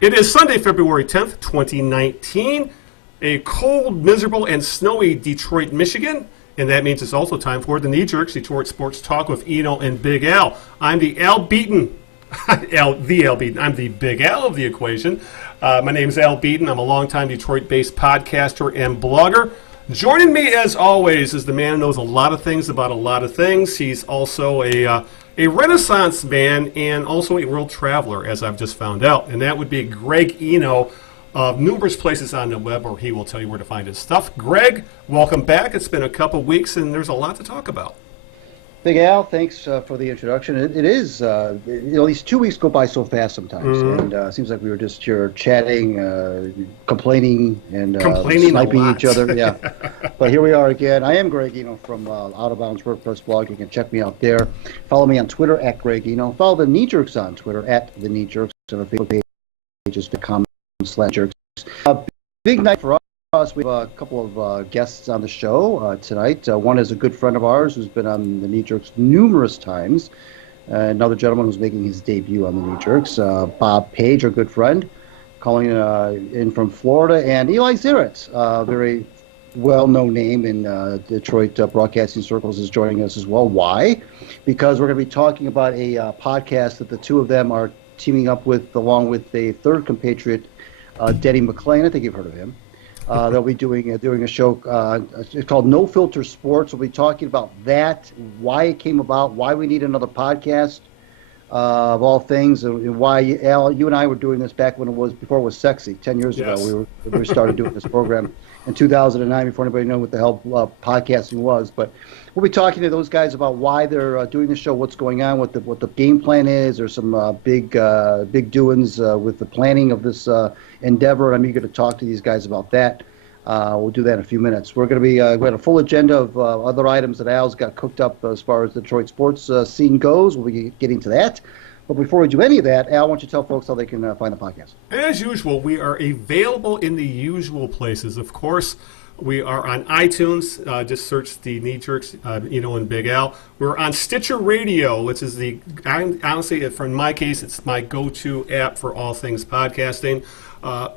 It is Sunday, February 10th, 2019. A cold, miserable, and snowy Detroit, Michigan. And that means it's also time for the Knee Jerks, Detroit Sports Talk with Eno and Big Al. I'm the Al Beaton. the Al Beaton. I'm the Big Al of the equation. My name is Al Beaton. I'm a longtime Detroit-based podcaster and blogger. Joining me, as always, is the man who knows a lot of things about a lot of things. He's also a Renaissance man and also a world traveler, as I've just found out. And that would be Greg Eno of numerous places on the web where he will tell you where to find his stuff. Greg, welcome back. It's been a couple weeks, and there's a lot to talk about. Big Al, thanks for the introduction. It is, these 2 weeks go by so fast sometimes, and it seems like we were just here chatting, complaining, and sniping each other. Yeah, but here we are again. I am Greg Eno from Out of Bounds WordPress blog. You can check me out there. Follow me on Twitter at Greg Eno. Follow the Knee Jerks on Twitter at the Knee Jerks. On our Facebook page is /jerks. Big night for us. We have a couple of guests on the show tonight. One is a good friend of ours who's been on the Knee Jerks numerous times. Another gentleman who's making his debut on the Knee Jerks, Bob Page, our good friend, calling in from Florida, and Eli Zaret, a very well-known name in Detroit broadcasting circles, is joining us as well. Why? Because we're going to be talking about a podcast that the two of them are teaming up with, along with a third compatriot, Denny McClain. I think you've heard of him. They'll be doing a show. It's called No Filter Sports. We'll be talking about that, why it came about, why we need another podcast of all things, and why, Al, you and I were doing this back before it was sexy. 10 years ago, we started doing this program in 2009 before anybody knew what the hell podcasting was. But we'll be talking to those guys about why they're doing the show, what's going on, what the game plan is. There's some big doings with the planning of this endeavor, and I'm eager to talk to these guys about that. We'll do that in a few minutes. We're going to be we had a full agenda of other items that Al's got cooked up as far as the Detroit sports scene goes. We'll be getting to that. But before we do any of that, Al, why don't you tell folks how they can find the podcast? As usual, we are available in the usual places. Of course, we are on iTunes. Just search the Knee Jerks, Eno and Big Al. We're on Stitcher Radio, which is honestly, in my case, it's my go-to app for all things podcasting.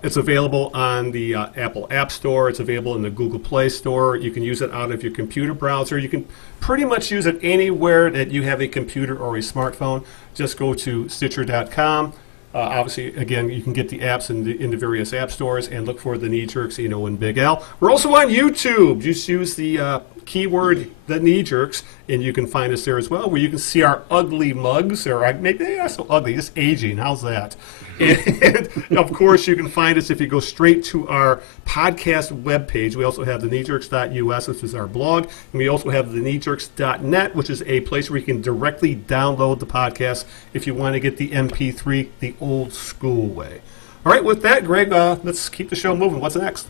It's available on the Apple App Store. It's available in the Google Play Store. You can use it out of your computer browser. You can pretty much use it anywhere that you have a computer or a smartphone. Just go to Stitcher.com. Obviously, again, you can get the apps in the various app stores and look for the Knee Jerks, Eno and Big Al. We're also on YouTube. Just use the keyword the Knee Jerks, and you can find us there as well, where you can see our ugly mugs, or maybe they're not so ugly, just aging. How's that? And of course, you can find us if you go straight to our podcast webpage. We also have the kneejerks.us, which is our blog, and we also have the kneejerks.net, which is a place where you can directly download the podcast if you want to get the MP3 the old school way. All right, with that, Greg, let's keep the show moving. What's next?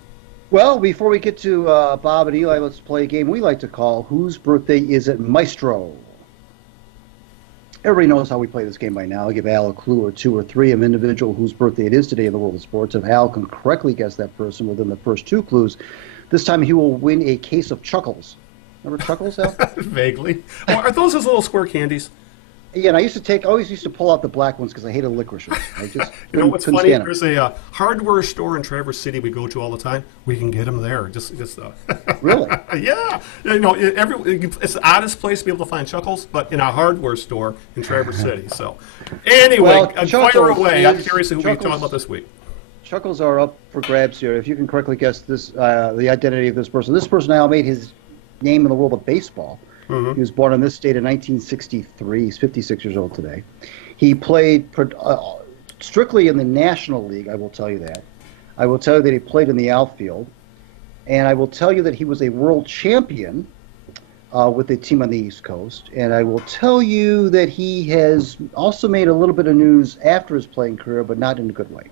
Well, before we get to Bob and Eli, let's play a game we like to call Whose Birthday Is It, Maestro? Everybody knows how we play this game by now. I'll give Al a clue or two or three of an individual whose birthday it is today in the world of sports. If Al can correctly guess that person within the first two clues, this time he will win a case of Chuckles. Remember Chuckles, Al? Vaguely. Oh, are those little square candies? Yeah, and I always used to pull out the black ones because I hated licorice. I just you know what's funny? There's a hardware store in Traverse City we go to all the time. We can get them there. Just Really? Yeah. You know, it's the oddest place to be able to find Chuckles, but in a hardware store in Traverse City. So, anyway, fire away. I'm curious who we talk about this week. Chuckles are up for grabs here. If you can correctly guess this, the identity of this person. This person now made his name in the world of baseball. Mm-hmm. He was born in this state in 1963. He's 56 years old today. He played strictly in the National League, I will tell you that. I will tell you that he played in the outfield. And I will tell you that he was a world champion with a team on the East Coast. And I will tell you that he has also made a little bit of news after his playing career, but not in a good way.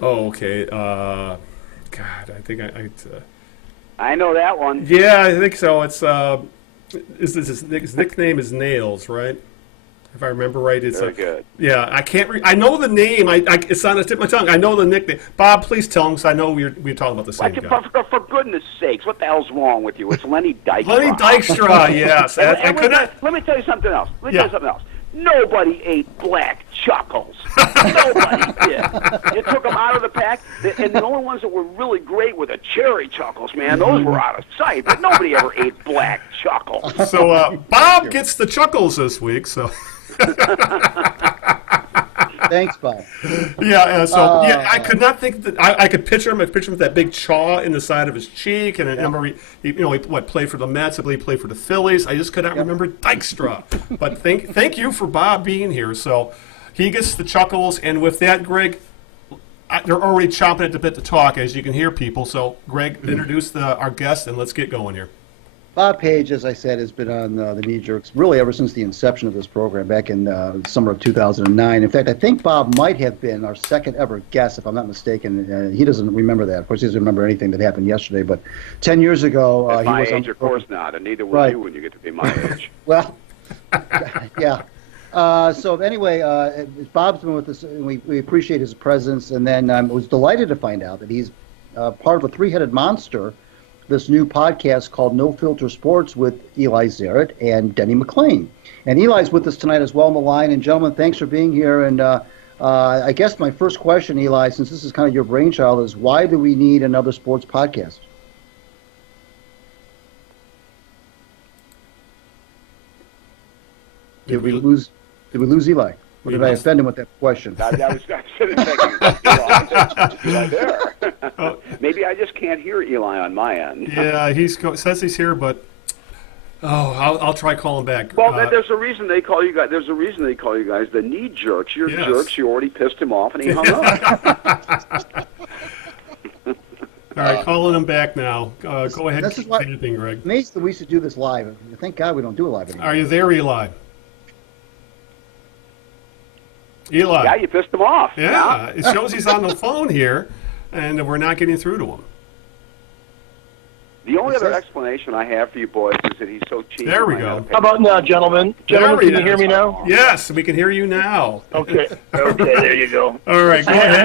Oh, okay. God, I think I know that one. Yeah, I think so. It's his nickname is Nails, right? If I remember right, it's very good. Yeah, I can't. I know the name. It's on the tip of my tongue. I know the nickname. Bob, please tell him, because I know we're talking about the same guy. For goodness sakes, what the hell's wrong with you? It's Lenny Dykstra. Lenny Dykstra, yes. Let me tell you something else. Nobody ate black Chuckles. Nobody did. You took them out of the pack, and the only ones that were really great were the cherry chuckles, man. Those were out of sight, but nobody ever ate black chuckle. So Bob gets the chuckles this week, so... Thanks, Bob. I could not think that I could picture him. I picture him with that big chaw in the side of his cheek, and I remember he played for the Mets. I believe he played for the Phillies. I just could not remember Dykstra. But thank you for Bob being here. So he gets the chuckles, and with that, Greg, they're already chomping at the bit to talk, as you can hear people. So Greg, introduce our guest, and let's get going here. Bob Page, as I said, has been on the Knee Jerks really ever since the inception of this program back in the summer of 2009. In fact, I think Bob might have been our second ever guest, if I'm not mistaken. He doesn't remember that. Of course, he doesn't remember anything that happened yesterday. But 10 years ago, at he my was age, of course not, and neither will you when you get to be my age. Well, yeah. So anyway, Bob's been with us, and we appreciate his presence. And then I was delighted to find out that he's part of a three-headed monster, this new podcast called No Filter Sports with Eli Zaret and Denny McClain. And Eli's with us tonight as well on the line. And gentlemen, thanks for being here. And I guess my first question, Eli, since this is kind of your brainchild, is why do we need another sports podcast? Did we lose Eli? Or did I offend him with that question? I was sitting thinking, Eli there. Maybe I just can't hear Eli on my end. Yeah, says he's here, but I'll try calling back. Well, there's a reason they call you guys. There's a reason they call you guys the knee jerks. You're jerks. You already pissed him off, and he hung up. All right, calling him back now. Go ahead. This is what anything, Greg. Amazed that we should do this live. Thank God we don't do it live anymore. Are you there, Eli? Eli. Yeah, you pissed him off. Yeah, it shows he's on the phone here, and we're not getting through to him. The only other explanation I have for you boys is that he's so cheap. There we go. How about now, gentlemen? Gentlemen, can you hear me now? Yes, we can hear you now. Okay, there you go. All right, go ahead.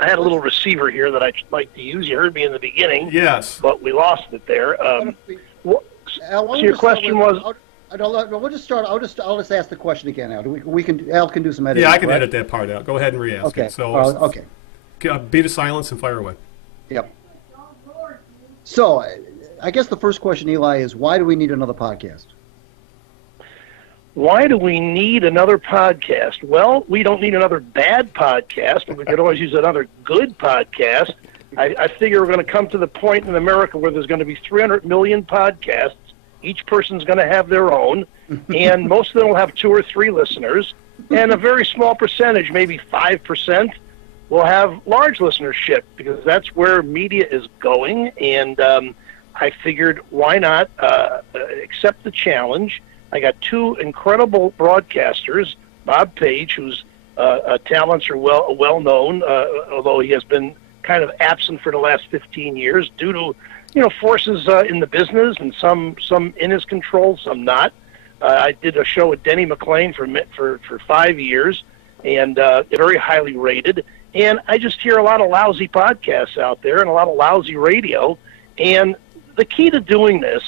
I had a little receiver here that I'd like to use. You heard me in the beginning. Yes. But we lost it there. So your question was... We'll just start. I'll just ask the question again. Al, Al can do some editing. Yeah, I can edit that part out. Go ahead and re-ask it. So, okay. Beat a silence and fire away. Yep. So, I guess the first question, Eli, is why do we need another podcast? Why do we need another podcast? Well, we don't need another bad podcast, but we could always use another good podcast. I figure we're going to come to the point in America where there's going to be 300 million podcasts. Each person's going to have their own, and most of them will have 2 or 3 listeners, and a very small percentage, maybe 5%, will have large listenership, because that's where media is going, and I figured why not accept the challenge. I got 2 incredible broadcasters, Bob Page, whose talents are well known, although he has been kind of absent for the last 15 years due to forces in the business, and some in his control, some not. I did a show with Denny McClain for 5 years, and very highly rated. And I just hear a lot of lousy podcasts out there and a lot of lousy radio. And the key to doing this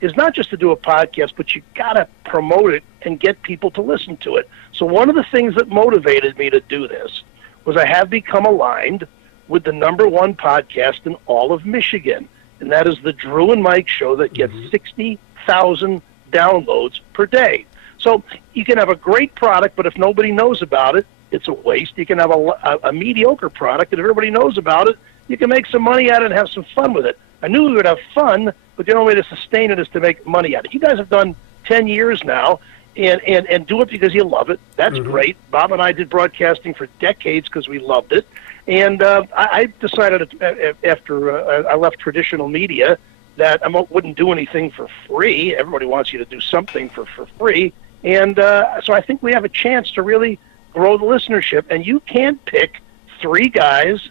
is not just to do a podcast, but you got to promote it and get people to listen to it. So one of the things that motivated me to do this was I have become aligned with the #1 podcast in all of Michigan. And that is the Drew and Mike Show that gets 60,000 downloads per day. So you can have a great product, but if nobody knows about it, it's a waste. You can have a mediocre product, and if everybody knows about it, you can make some money at it and have some fun with it. I knew we would have fun, but the only way to sustain it is to make money at it. You guys have done 10 years now, and do it because you love it. That's great. Bob and I did broadcasting for decades because we loved it. And I decided after I left traditional media that I wouldn't do anything for free. Everybody wants you to do something for free. And so I think we have a chance to really grow the listenership. And you can't pick 3 guys,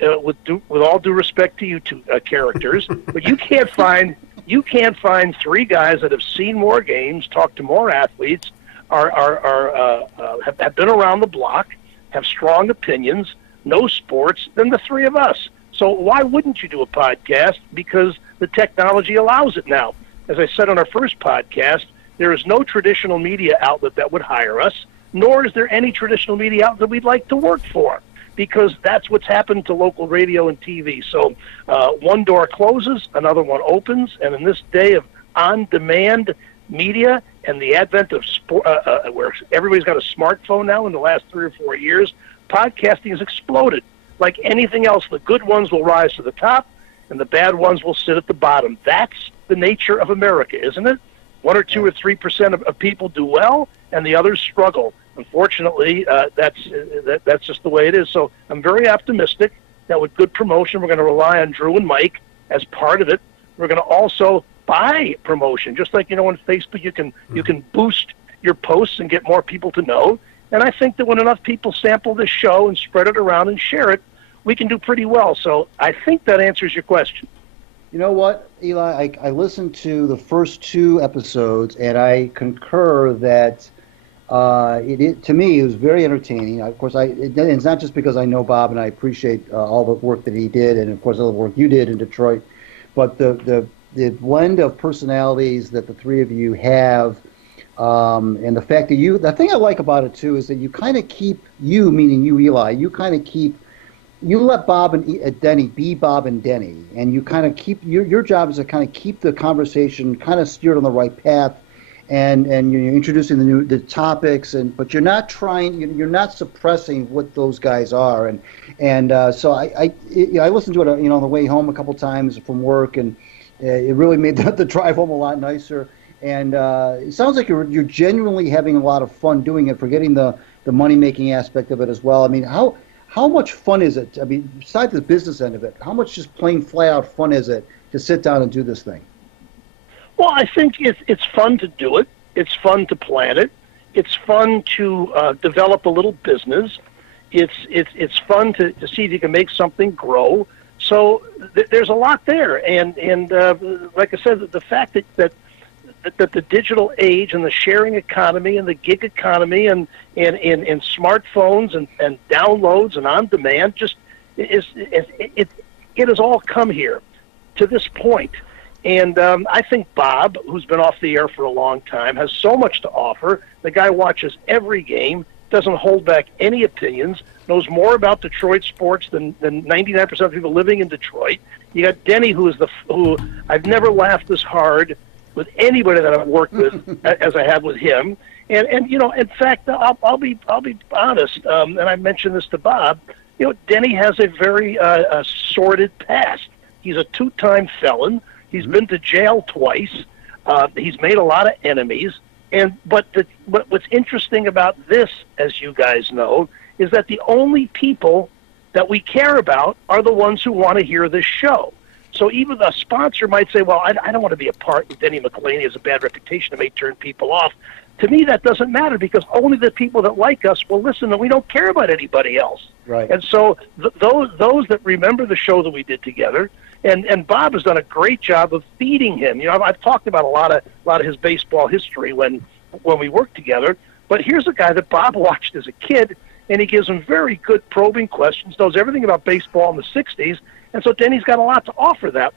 with all due respect to you 2 characters, but you can't find 3 guys that have seen more games, talked to more athletes, have been around the block, have strong opinions, know sports, than the 3 of us. So why wouldn't you do a podcast? Because the technology allows it now. As I said on our first podcast, there is no traditional media outlet that would hire us. nor is there any traditional media outlet that we'd like to work for, because that's what's happened to local radio and TV. So one door closes, another one opens, and in this day of on-demand media and the advent of where everybody's got a smartphone now in the last 3 or 4 years, podcasting has exploded. Like anything else, the good ones will rise to the top, and the bad ones will sit at the bottom. That's the nature of America, isn't it? 1 or 2 or 3% of people do well, and the others struggle. Unfortunately, that's just the way it is. So I'm very optimistic that with good promotion, we're going to rely on Drew and Mike as part of it. We're going to also buy promotion, just like, on Facebook you can boost your posts and get more people to know. And I think that when enough people sample this show and spread it around and share it, we can do pretty well. So I think that answers your question. You know what, Eli? I listened to the first 2 episodes, and I concur that to me, it was very entertaining. Of course, it's not just because I know Bob and I appreciate all the work that he did, and of course all the work you did in Detroit, but the blend of personalities that the three of you have, and the fact that the thing I like about it too is that you kind of keep, meaning you, Eli, you let Bob and Denny be Bob and Denny, and you kind of keep your job is to kind of keep the conversation kind of steered on the right path, and you're introducing the topics, but you're not you're not suppressing what those guys are, and so I listened to it on the way home a couple times from work, and it really made the drive home a lot nicer. And it sounds like you're genuinely having a lot of fun doing it, forgetting the money making aspect of it as well. I mean, how much fun is it? I mean, besides the business end of it, how much just plain flat out fun is it to sit down and do this thing? Well, I think it's fun to do it. It's fun to plan it. It's fun to develop a little business. It's fun to see if you can make something grow. So there's a lot there, and like I said, the fact that the digital age and the sharing economy and the gig economy and smartphones and downloads and on demand it has all come here to this point. And I think Bob, who's been off the air for a long time, has so much to offer. The guy watches every game, doesn't hold back any opinions, knows more about Detroit sports than 99% of people living in Detroit. You got Denny, who I've never laughed this hard with anybody that I've worked with as I have with him. And in fact, I'll be honest, and I mentioned this to Bob. Denny has a very sordid past. He's a 2-time felon. He's been to jail twice. He's made a lot of enemies. But what's interesting about this, as you guys know, is that the only people that we care about are the ones who want to hear this show. So even a sponsor might say, well, I don't want to be a part with Denny McClain. He has a bad reputation. It may turn people off. To me, that doesn't matter, because only the people that like us will listen, and we don't care about anybody else. Right. And so those that remember the show that we did together, and Bob has done a great job of feeding him. I've talked about a lot of his baseball history when we worked together. But here's a guy that Bob watched as a kid, and he gives him very good probing questions, knows everything about baseball in the 60s. And so Denny's got a lot to offer that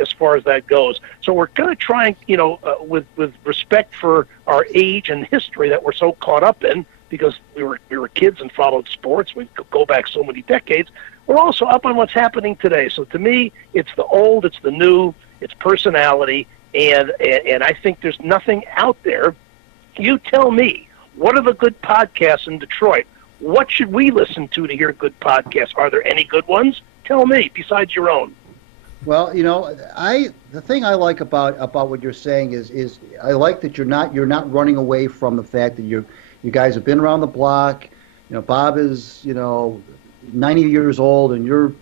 as far as that goes. So we're going to try and, with respect for our age and history that we're so caught up in, because we were kids and followed sports. We go back so many decades. We're also up on what's happening today. So to me, it's the old, it's the new, it's personality, and I think there's nothing out there. You tell me, what are the good podcasts in Detroit? What should we listen to hear good podcasts? Are there any good ones? Tell me, besides your own. Well, the thing I like about what you're saying is I like that you're not running away from the fact that you guys have been around the block. Bob is 90 years old, and you're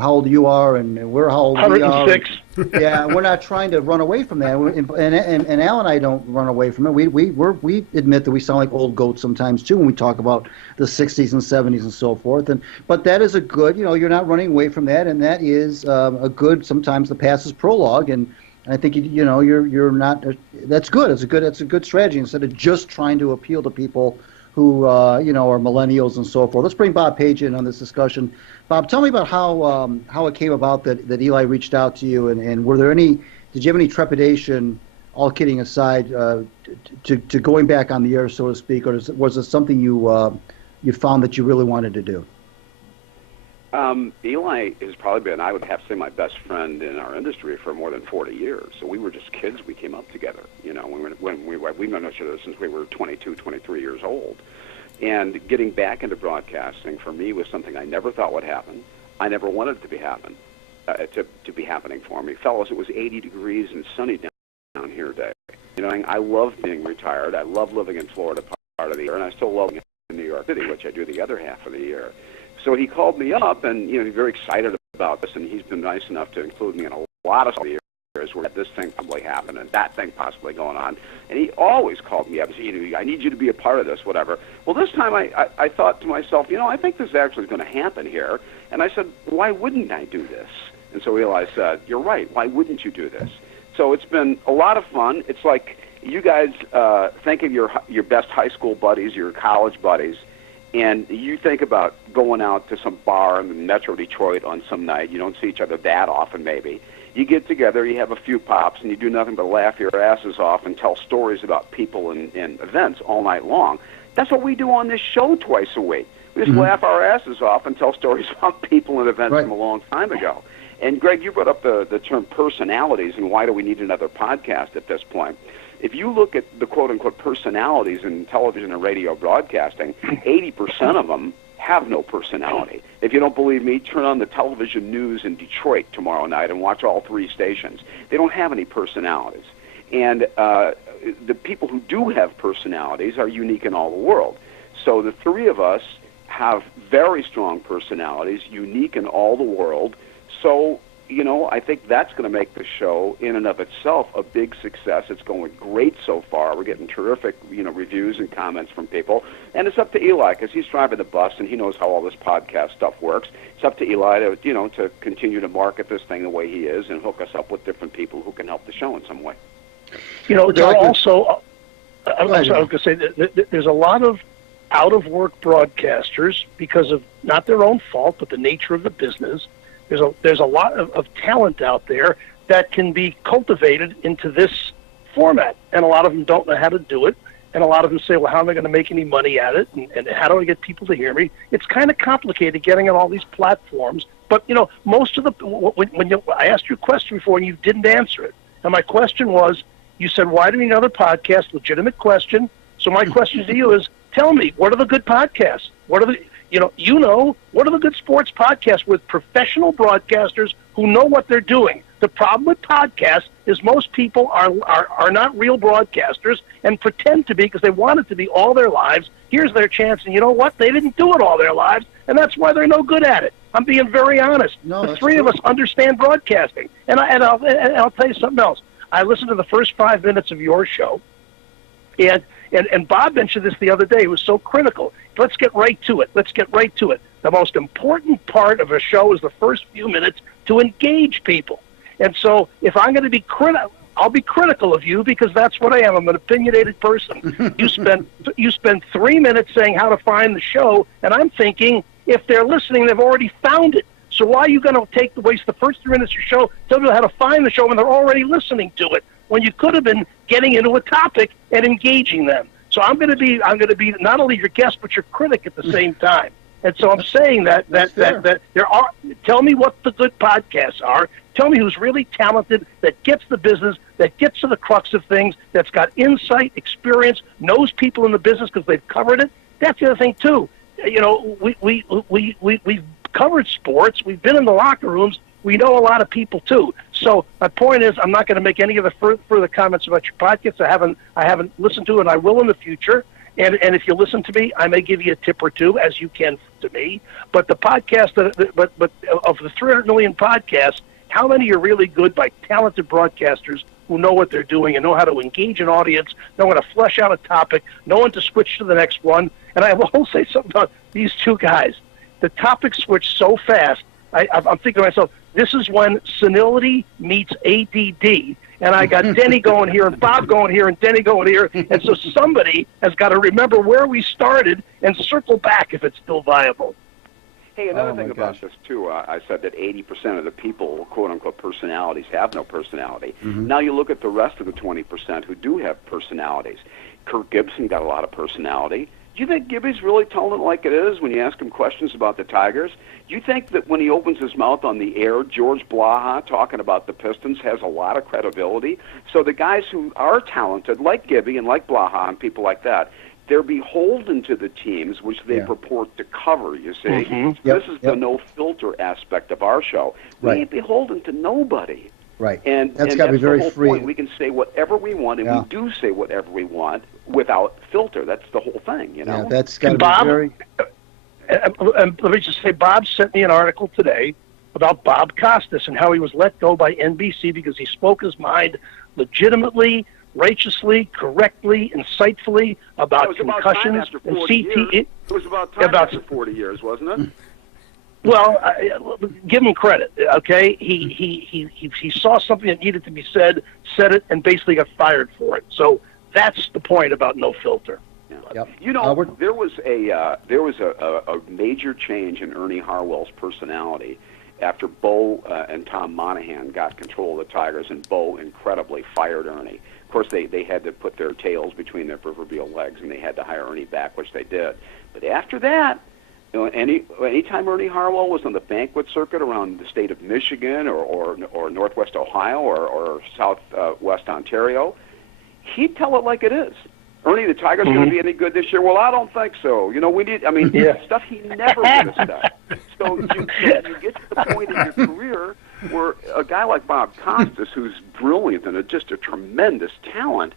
how old you are, and we're how old we are. 106. Yeah, we're not trying to run away from that, and Al and I don't run away from it. We admit that we sound like old goats sometimes too when we talk about the 60s and 70s and so forth. But that is a good, you're not running away from that, and that is a good. Sometimes the past is prologue, and I think you're not. That's good. It's a good strategy instead of just trying to appeal to people who are millennials and so forth. Let's bring Bob Page in on this discussion. Bob, tell me about how it came about that Eli reached out to you, and did you have any trepidation all kidding aside, to going back on the air, so to speak, or was it something you found that you really wanted to do? Eli has probably been, I would have to say, my best friend in our industry for more than 40 years. So we were just kids. We came up together. You know, we've known each other since we were 22, 23 years old. And getting back into broadcasting for me was something I never thought would happen. I never wanted it to be happening for me. Fellas, it was 80 degrees and sunny down here today. You know, I love being retired. I love living in Florida part of the year, and I still love living in New York City, which I do the other half of the year. So he called me up, and you know, he's very excited about this, and he's been nice enough to include me in a lot of years where this thing probably happened and that thing possibly going on. And he always called me up and said, you know, I need you to be a part of this, whatever. Well, this time I thought to myself, you know, I think this is actually going to happen here. And I said, why wouldn't I do this? And so Eli said, you're right. Why wouldn't you do this? So it's been a lot of fun. It's like you guys think of your best high school buddies, your college buddies, and you think about going out to some bar in Metro Detroit on some night. You don't see each other that often, maybe. You get together, you have a few pops, and you do nothing but laugh your asses off and tell stories about people and events all night long. That's what we do on this show twice a week. We just laugh our asses off and tell stories about people and events from a long time ago. And, Greg, you brought up the term personalities, and why do we need another podcast at this point? If you look at the quote-unquote personalities in television and radio broadcasting, 80% of them have no personality. If you don't believe me, turn on the television news in Detroit tomorrow night and watch all three stations. They don't have any personalities. And the people who do have personalities are unique in all the world. So the three of us have very strong personalities, unique in all the world. So, you know, I think that's going to make the show in and of itself a big success. It's going great so far. We're getting terrific, you know, reviews and comments from people. And it's up to Eli, because he's driving the bus and he knows how all this podcast stuff works. It's up to Eli to, you know, to continue to market this thing the way he is and hook us up with different people who can help the show in some way. You know, there are also, I was going to say, that there's a lot of out-of-work broadcasters because of not their own fault, but the nature of the business. There's a lot of talent out there that can be cultivated into this format, and a lot of them don't know how to do it, and a lot of them say, well, how am I going to make any money at it, and how do I get people to hear me? It's kind of complicated getting on all these platforms, but, you know, most of I asked you a question before, and you didn't answer it, and my question was, you said, why do we need another podcast? Legitimate question. So my question to you is, tell me, what are the good podcasts? What are what are the good sports podcasts with professional broadcasters who know what they're doing? The problem with podcasts is most people are not real broadcasters and pretend to be because they want it to be all their lives. Here's their chance, and you know what? They didn't do it all their lives, and that's why they're no good at it. I'm being very honest. No, the three of us understand broadcasting, and I'll tell you something else. I listened to the first 5 minutes of your show, and Bob mentioned this the other day. He was so critical. Let's get right to it. The most important part of a show is the first few minutes to engage people. And so if I'm going to be critical, I'll be critical of you because that's what I am. I'm an opinionated person. You spend 3 minutes saying how to find the show, and I'm thinking if they're listening, they've already found it. So why are you going to waste the first 3 minutes of your show, tell people how to find the show when they're already listening to it, when you could have been getting into a topic and engaging them? So I'm going to be not only your guest but your critic at the same time. And so I'm saying that there are. Tell me what the good podcasts are. Tell me who's really talented, that gets the business, that gets to the crux of things, that's got insight, experience, knows people in the business because they've covered it. That's the other thing too. You know, we've covered sports. We've been in the locker rooms. We know a lot of people too. So my point is, I'm not going to make any of the further comments about your podcast. I haven't listened to it, and I will in the future. And if you listen to me, I may give you a tip or two, as you can to me. But the podcast, but of the 300 million podcasts, how many are really good by talented broadcasters who know what they're doing and know how to engage an audience, know how to flesh out a topic, know when to switch to the next one? And I will say something about these two guys. The topic switched so fast. I'm thinking to myself, this is when senility meets ADD. And I got Denny going here and Bob going here and Denny going here. And so somebody has got to remember where we started and circle back if it's still viable. Hey, another thing about this, too, I said that 80% of the people, quote-unquote, personalities have no personality. Mm-hmm. Now you look at the rest of the 20% who do have personalities. Kirk Gibson got a lot of personality. Do you think Gibby's really telling it like it is when you ask him questions about the Tigers? Do you think that when he opens his mouth on the air, George Blaha talking about the Pistons has a lot of credibility? So the guys who are talented, like Gibby and like Blaha and people like that, they're beholden to the teams which they purport to cover, you see. Mm-hmm. This is the no-filter aspect of our show. We ain't beholden to nobody. Right. And that's got to be very the whole free. point. We can say whatever we want, and we do say whatever we want without filter. That's the whole thing, you know? Yeah, that's got to be very... And let me just say, Bob sent me an article today about Bob Costas and how he was let go by NBC because he spoke his mind legitimately, righteously, correctly, insightfully about concussions and CTE. It was about time after 40 years, wasn't it? Well, give him credit, okay? He saw something that needed to be said it, and basically got fired for it. So that's the point about no filter. Yeah. Yep. You know, there was a major change in Ernie Harwell's personality after Bo and Tom Monahan got control of the Tigers, and Bo incredibly fired Ernie. Of course, they had to put their tails between their proverbial legs, and they had to hire Ernie back, which they did. But after that, you know, anytime Ernie Harwell was on the banquet circuit around the state of Michigan or Northwest Ohio or Southwest Ontario, he'd tell it like it is. Ernie, the Tigers going to be any good this year? Well, I don't think so. You know, stuff he never would have said. So you get to the point in your career where a guy like Bob Costas, who's brilliant and just a tremendous talent,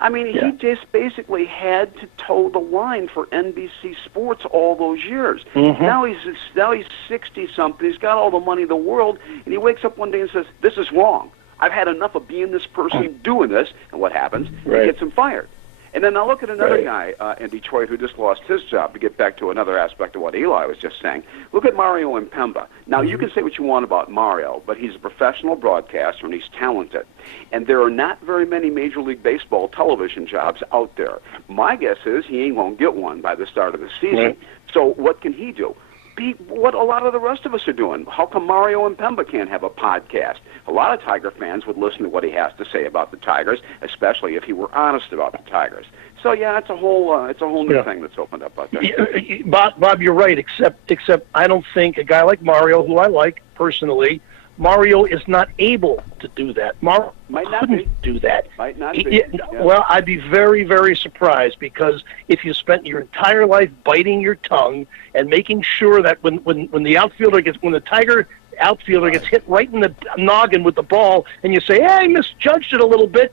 I mean, he just basically had to toe the line for NBC Sports all those years. Mm-hmm. Now he's 60-something. He's got all the money in the world, and he wakes up one day and says, "This is wrong. I've had enough of being this person doing this." And what happens? He gets him fired. And then I look at another guy in Detroit who just lost his job, to get back to another aspect of what Eli was just saying. Look at Mario Impemba. Now, you can say what you want about Mario, but he's a professional broadcaster and he's talented. And there are not very many Major League Baseball television jobs out there. My guess is he ain't going to get one by the start of the season. Right. So what can he do? Be what a lot of the rest of us are doing. How come Mario Impemba can't have a podcast? A lot of Tiger fans would listen to what he has to say about the Tigers, especially if he were honest about the Tigers. So yeah, it's a whole new thing that's opened up out there. Bob, you're right. Except I don't think a guy like Mario, who I like personally, Mario is not able to do that. Mario couldn't do that. Might not be. Well, I'd be very, very surprised, because if you spent your entire life biting your tongue and making sure that when the Tiger outfielder gets hit right in the noggin with the ball, and you say, "Hey, misjudged it a little bit,"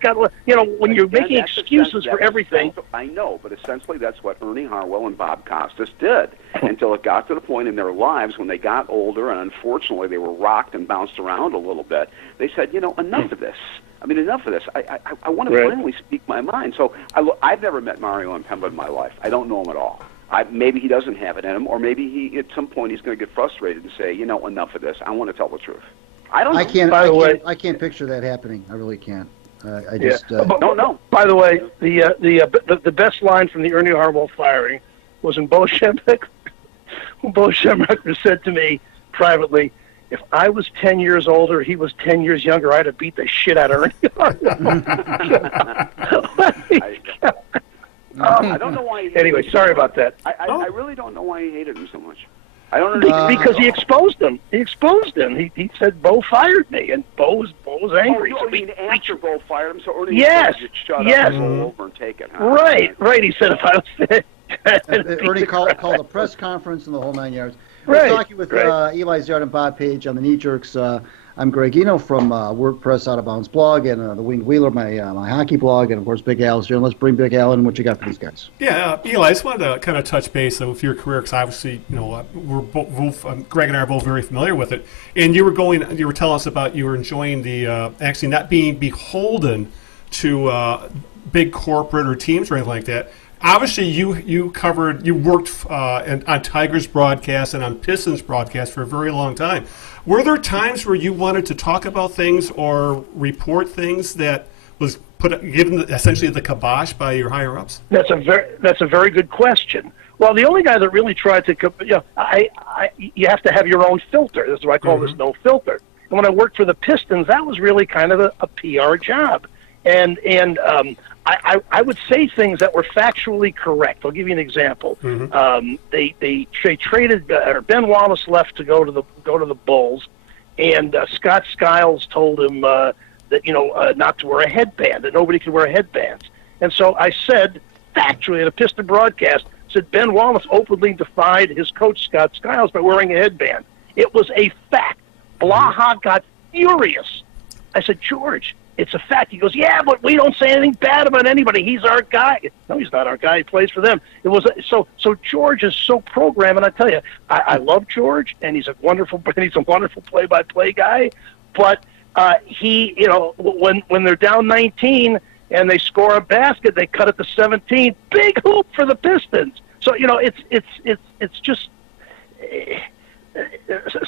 when you're making excuses for everything. I know, but essentially that's what Ernie Harwell and Bob Costas did until it got to the point in their lives when they got older, and unfortunately they were rocked and bounced around a little bit. They said, enough of this. I mean, enough of this. I want to finally speak my mind. So I've never met Mario Impemba in my life. I don't know him at all. Maybe he doesn't have it in him, or maybe at some point he's going to get frustrated and say, enough of this. I want to tell the truth. I don't know. I can't picture that happening. I really can't. I don't know. By the way, the best line from the Ernie Harwell firing was when Bo Schembechler said to me privately, "If I was 10 years older, he was 10 years younger, I'd have beat the shit out of Ernie Harwell." I don't know why he hated anyway, him. Sorry about that. I really don't know why he hated him so much. I don't understand. Because he exposed him. He said, "Bo fired me," and Bo was angry. Oh, you mean after Bo fired him? So Ernie yes, just shut up and roll over and take it, huh? Right. He said, "If I was..." Ernie called a press conference and the whole 9 yards. Right. We're talking with Eli Zaret and Bob Page on the Knee Jerks. I'm Greg Eno from WordPress Out of Bounds blog and the Winged Wheeler, my hockey blog, and of course Big Al's here. Let's bring Big Al in. What you got for these guys? Yeah, Eli, I just wanted to kind of touch base with your career, because obviously, we're both Greg and I are both very familiar with it. And you were telling us about you were enjoying the actually not being beholden to big corporate or teams or anything like that. Obviously, you worked on Tigers broadcast and on Pistons broadcast for a very long time. Were there times where you wanted to talk about things or report things that was given essentially the kibosh by your higher ups? That's a very good question. Well, the only guy that really tried to, you have to have your own filter. This is why I call this no filter. And when I worked for the Pistons, that was really kind of a PR job. And I would say things that were factually correct. I'll give you an example. They traded, or Ben Wallace left to go to the Bulls, and Scott Skiles told him that not to wear a headband, that nobody could wear headbands. And so I said factually at a Piston broadcast, said Ben Wallace openly defied his coach Scott Skiles by wearing a headband. It was a fact. Blaha got furious. I said, George, it's a fact. He goes, yeah, but we don't say anything bad about anybody. He's our guy. No, he's not our guy. He plays for them. It was so George is so programmed, and I tell you, I love George, and he's a wonderful play-by-play guy. But he, when they're down 19 and they score a basket, they cut it to 17. Big hoop for the Pistons. So it's just.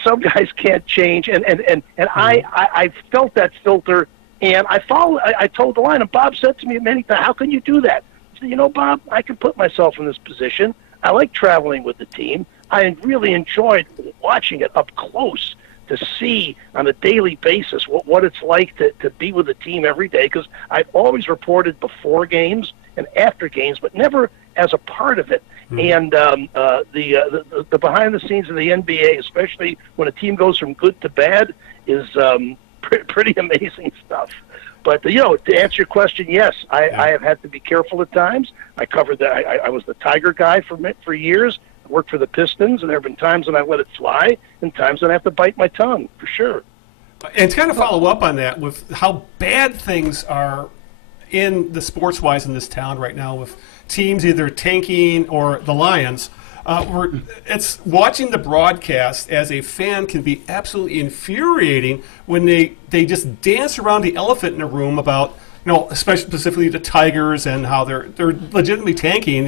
Some guys can't change, and I felt that filter, and I told the line, and Bob said to me many times, how can you do that? I said, Bob, I can put myself in this position. I like traveling with the team. I really enjoyed watching it up close to see on a daily basis what it's like to be with the team every day, because I've always reported before games and after games, but never as a part of it. And the behind the scenes of the NBA, especially when a team goes from good to bad, is pretty amazing stuff. But to answer your question, yes, I have had to be careful at times. I covered that. I was the Tiger guy for years. I worked for the Pistons, and there have been times when I let it fly, and times when I have to bite my tongue, for sure. And to kind of follow up on that, with how bad things are in the sports-wise in this town right now, with teams either tanking or the Lions, it's watching the broadcast as a fan can be absolutely infuriating when they just dance around the elephant in the room about, especially specifically the Tigers and how they're legitimately tanking,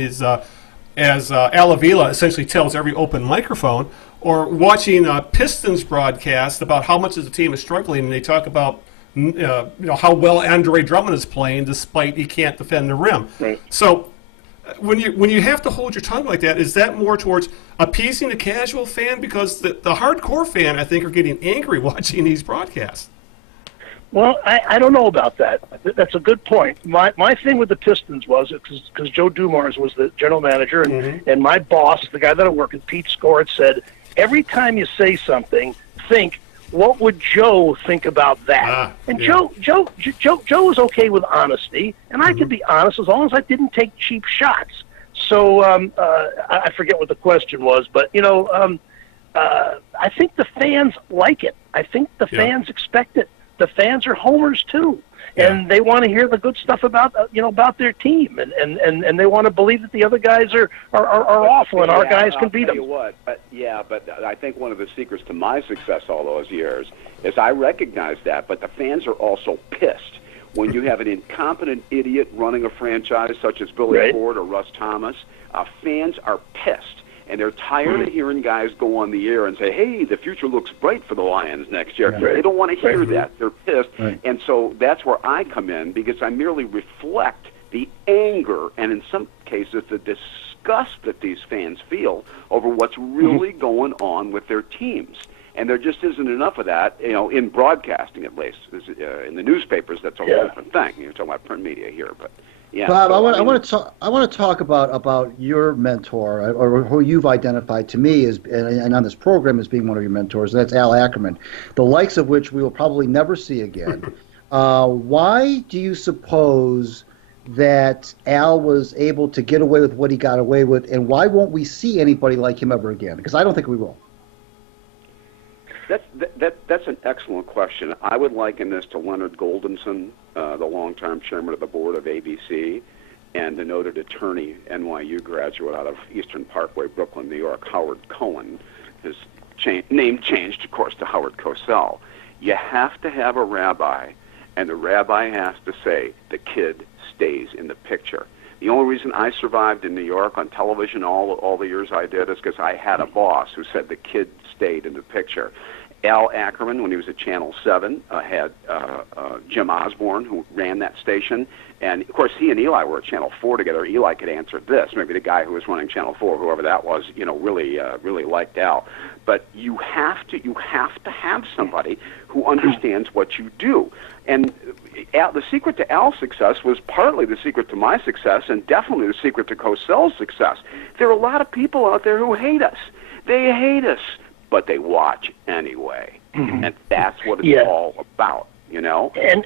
as Al Avila essentially tells every open microphone, or watching a Pistons broadcast about how much the team is struggling, and they talk about how well Andre Drummond is playing despite he can't defend the rim. Right. So when you have to hold your tongue like that, is that more towards appeasing the casual fan? Because the hardcore fan, I think, are getting angry watching these broadcasts. Well, I don't know about that. That's a good point. My thing with the Pistons was, because Joe Dumars was the general manager, and my boss, the guy that I work with, Pete Scoret, said, every time you say something, think, what would Joe think about that? Joe was okay with honesty, and I could be honest as long as I didn't take cheap shots. So I forget what the question was, but I think the fans like it. I think the fans expect it. The fans are homers too, and they want to hear the good stuff about their team, and they want to believe that the other guys are awful and our guys can beat them. I'll tell you what, but I think one of the secrets to my success all those years is I recognize that, but the fans are also pissed when you have an incompetent idiot running a franchise such as Billy Ford or Russ Thomas. Fans are pissed. And they're tired of hearing guys go on the air and say, hey, the future looks bright for the Lions next year. They don't want to hear that. They're pissed. And so that's where I come in, because I merely reflect the anger and, in some cases, the disgust that these fans feel over what's really going on with their teams. And there just isn't enough of that, in broadcasting at least. In the newspapers, that's a whole different thing. You're talking about print media here, but... Yeah, Bob, I want to talk about your mentor, or who you've identified to me as, and on this program as being one of your mentors. And that's Al Ackerman, the likes of which we will probably never see again. Why do you suppose that Al was able to get away with what he got away with, and why won't we see anybody like him ever again? Because I don't think we will. That's an excellent question. I would liken this to Leonard Goldenson, the longtime chairman of the board of ABC, and the noted attorney, NYU graduate out of Eastern Parkway, Brooklyn, New York, Howard Cohen. His name changed, of course, to Howard Cosell. You have to have a rabbi, and the rabbi has to say the kid stays in the picture. The only reason I survived in New York on television all the years I did is because I had a boss who said the kid stayed in the picture. Al Ackerman, when he was at Channel 7, had Jim Osborne, who ran that station. And, of course, he and Eli were at Channel 4 together. Eli could answer this. Maybe the guy who was running Channel 4, whoever that was, really liked Al. But you have to have somebody who understands what you do. And the secret to Al's success was partly the secret to my success and definitely the secret to Cosell's success. There are a lot of people out there who hate us. They hate us, but they watch anyway. Mm-hmm. And that's what it's all about, And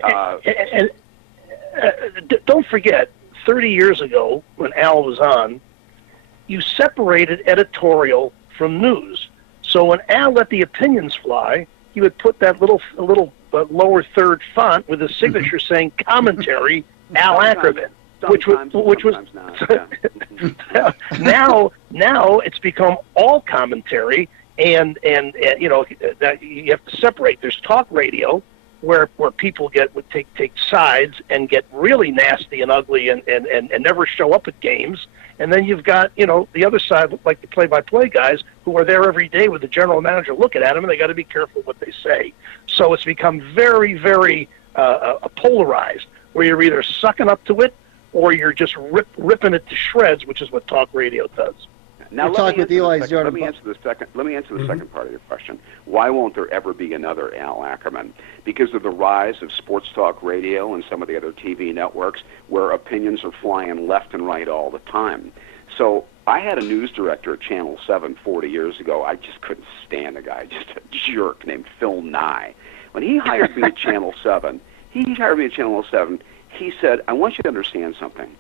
don't forget, 30 years ago, when Al was on, you separated editorial from news. So when Al let the opinions fly, he would put that little lower third font with his signature saying "Commentary Al Ackerman," which was now it's become all commentary, and that you have to separate. There's talk radio, where people would take sides and get really nasty and ugly and never show up at games. And then you've got, the other side, like the play-by-play guys, who are there every day with the general manager looking at them, and they got to be careful what they say. So it's become very, very polarized, where you're either sucking up to it or you're just ripping it to shreds, which is what talk radio does. Now let me answer the second part of your question. Why won't there ever be another Al Ackerman? Because of the rise of sports talk radio and some of the other TV networks where opinions are flying left and right all the time. So I had a news director at Channel 7 40 years ago. I just couldn't stand the guy, just a jerk named Phil Nye. When he hired me at Channel 7, he said, "I want you to understand something.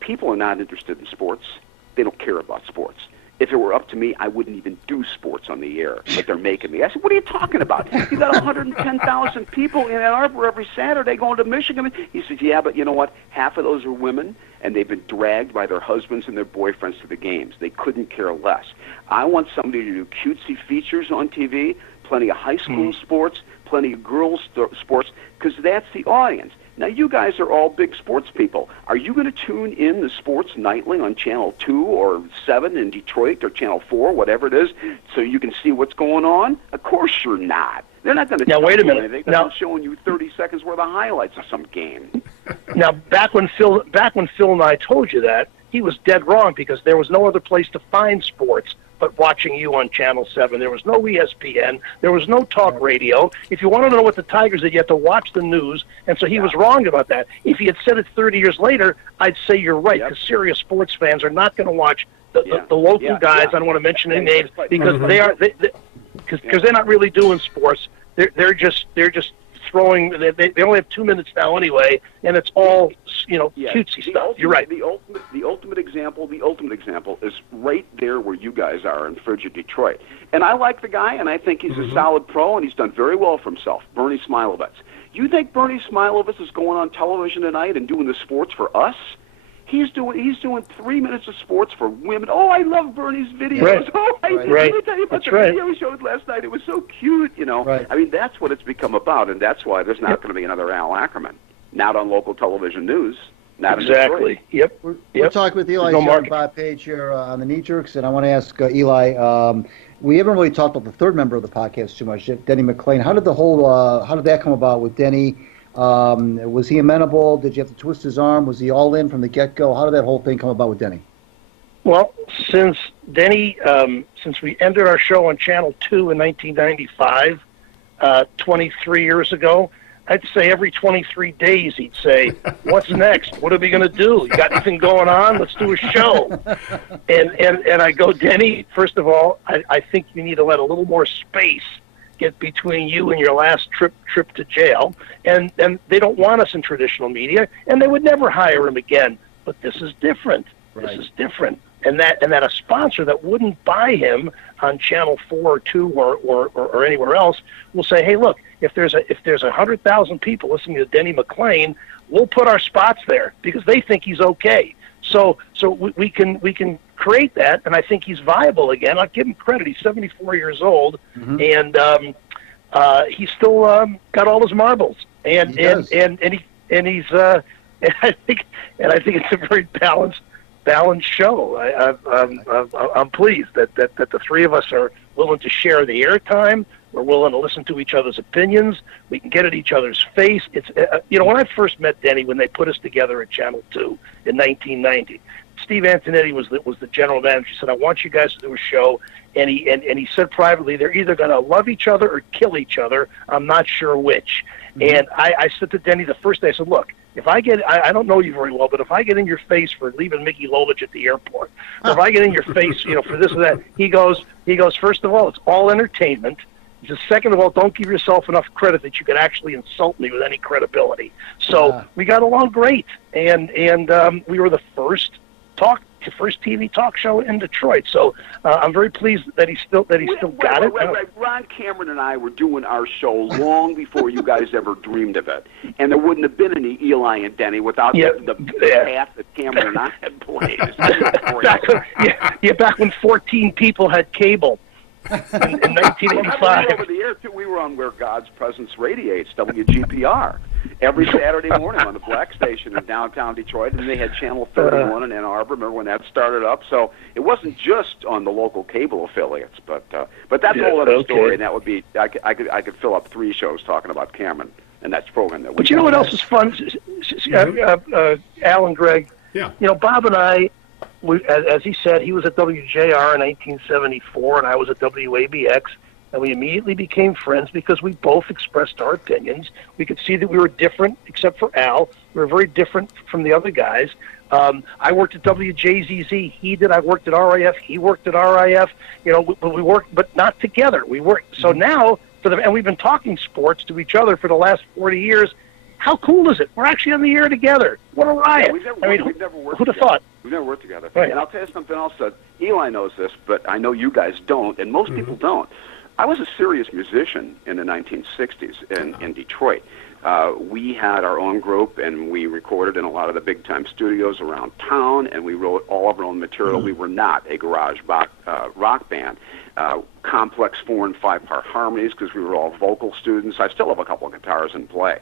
People are not interested in sports. They don't care about sports. If it were up to me, I wouldn't even do sports on the air, but they're making me." I said, "What are you talking about? You got 110,000 people in Ann Arbor every Saturday going to Michigan." He said, "Yeah, but you know what? Half of those are women, and they've been dragged by their husbands and their boyfriends to the games. They couldn't care less. I want somebody to do cutesy features on TV, plenty of high school sports, plenty of girls' sports, because that's the audience. Now, you guys are all big sports people. Are you going to tune in the sports nightly on Channel 2 or 7 in Detroit or Channel 4, whatever it is, so you can see what's going on? Of course you're not. They're not going to tell you anything. They're not showing you 30 seconds worth of highlights of some game." Now, back when Phil and I told you that, he was dead wrong, because there was no other place to find sports but watching you on Channel 7. There was no ESPN. There was no talk radio. If you wanted to know what the Tigers did, you had to watch the news, and so he was wrong about that. If he had said it 30 years later, I'd say you're right, because serious sports fans are not going to watch the local guys. I don't want to mention any names, because because they're not really doing sports. They're just throwing. They only have 2 minutes now anyway, and it's all cutesy stuff. You're right. The ultimate example is right there where you guys are in frigid Detroit. And I like the guy, and I think he's a solid pro, and he's done very well for himself. Bernie Smilovitz. You think Bernie Smilovitz is going on television tonight and doing the sports for us? He's doing 3 minutes of sports for women. Oh, I love Bernie's videos. Right. Oh, let me tell you about the video he showed last night. It was so cute, Right. I mean, that's what it's become about, and that's why there's not going to be another Al Ackerman. Not on local television news. Not exactly. Yep. We're talking with Eli on Bob Page here on the Knee Jerks, and I want to ask Eli. We haven't really talked about the third member of the podcast too much, Denny McClain. How did how did that come about with Denny? Was he amenable? Did you have to twist his arm? Was he all in from the get-go? How did that whole thing come about with Denny? Well, since we ended our show on Channel 2 in 1995, 23 years ago, I'd say every 23 days he'd say, "What's next? What are we going to do? You got anything going on? Let's do a show." And I go, "Denny, first of all, I think you need to let a little more space get between you and your last trip to jail. And they don't want us in traditional media, and they would never hire him again. But this is different. Right. This is different." And that a sponsor that wouldn't buy him on Channel 4 or 2 or anywhere else will say, "Hey, look, if there's 100,000 people listening to Denny McClain, we'll put our spots there because they think he's okay." So we can create that, and I think he's viable again. I'll give him credit. He's 74 years old, and he's still got all his marbles. And he's and I think it's a very balanced show. I'm pleased that the three of us are willing to share the airtime, We're willing to listen to each other's opinions. We can get at each other's face. It's when I first met Denny, when they put us together at Channel 2 in 1990, Steve Antonetti was the general manager. He said, "I want you guys to do a show," and he said privately, "They're either going to love each other or kill each other. I'm not sure which." Mm-hmm. And I said to Denny the first day, I said, "Look, if I get, I don't know you very well, but if I get in your face for leaving Mickey Lovich at the airport, or if I get in your face, for this or that," he goes, first of all, it's all entertainment. He says, second of all, don't give yourself enough credit that you could actually insult me with any credibility. So we got along great, and we were the first TV talk show in Detroit. So I'm very pleased that he still got it. Right. Ron Cameron and I were doing our show long before you guys ever dreamed of it, and there wouldn't have been any Eli and Denny without the path that Cameron and I had blazed. Back when 14 people had cable. In 1985. Over the air too. We were on Where God's Presence Radiates, WGPR, every Saturday morning on the Black Station in downtown Detroit, and they had Channel 31 in Ann Arbor. Remember when that started up? So it wasn't just on the local cable affiliates, but that's a whole other story. And that would be I could fill up 3 shows talking about Cameron and that program that. But you know what else is fun? Al and Greg. Yeah. Bob and I. As he said, he was at WJR in 1974, and I was at WABX, and we immediately became friends because we both expressed our opinions. We could see that we were different, except for Al. We were very different from the other guys. I worked at WJZZ. He did. I worked at RIF. He worked at RIF. We worked, but not together. We worked. So now, and we've been talking sports to each other for the last 40 years. How cool is it? We're actually on the air together. What a riot! We've never worked who'd have together. thought? We've never worked together. Right. And I'll tell you something else that Eli knows this, but I know you guys don't, and most people don't. I was a serious musician in the 1960s in Detroit. We had our own group, and we recorded in a lot of the big-time studios around town, and we wrote all of our own material. We were not a garage rock band. Complex 4- and 5-part harmonies because we were all vocal students. I still have a couple of guitars and play.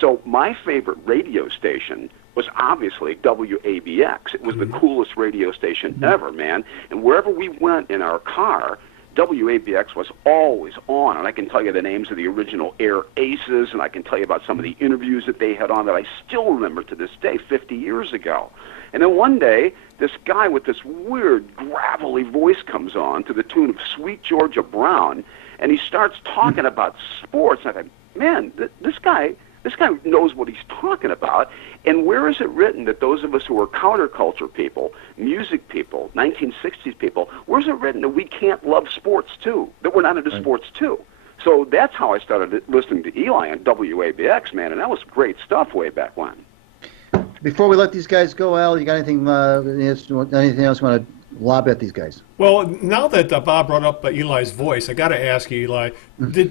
So my favorite radio station was obviously WABX. It was the coolest radio station ever, man. And wherever we went in our car, WABX was always on. And I can tell you the names of the original Air Aces, and I can tell you about some of the interviews that they had on that I still remember to this day, 50 years ago. And then one day, this guy with this weird, gravelly voice comes on to the tune of Sweet Georgia Brown, and he starts talking about sports. And I thought, man, this guy knows what he's talking about. And where is it written that those of us who are counterculture people, music people, 1960s people, where's it written that we can't love sports too, that we're not into sports too? So that's how I started listening to Eli on WABX, man, and that was great stuff way back when. Before we let these guys go, Al, you got anything else you want to lob at these guys? Well, now that Bob brought up Eli's voice, I got to ask you, Eli, did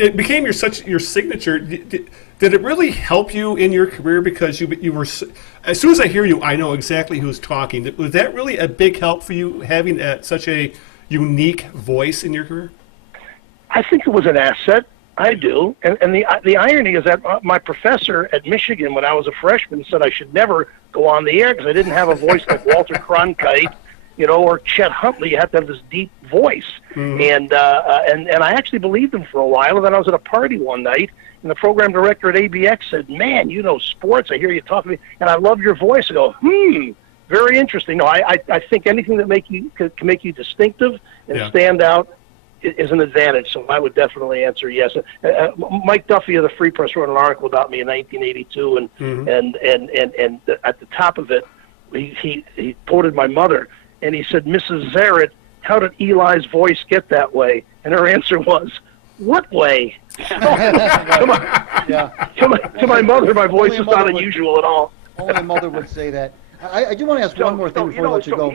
it became your signature? Did it really help you in your career because you were? As soon as I hear you, I know exactly who's talking. Was that really a big help for you having such a unique voice in your career? I think it was an asset. I do, and the irony is that my professor at Michigan, when I was a freshman, said I should never go on the air because I didn't have a voice like Walter Cronkite, or Chet Huntley. You have to have this deep voice, and I actually believed him for a while. And then I was at a party one night, and the program director at ABX said, "Man, you know sports. I hear you talking to me, and I love your voice." I go, very interesting. No, I think anything that can make you distinctive and stand out is an advantage, so I would definitely answer yes. Mike Duffy of the Free Press wrote an article about me in 1982, and at the top of it, he quoted my mother, and he said, "Mrs. Zaret, how did Eli's voice get that way?" And her answer was, "What way?" To my mother, my voice is not unusual at all. Only a mother would say that. I do want to ask one more thing before I let you go.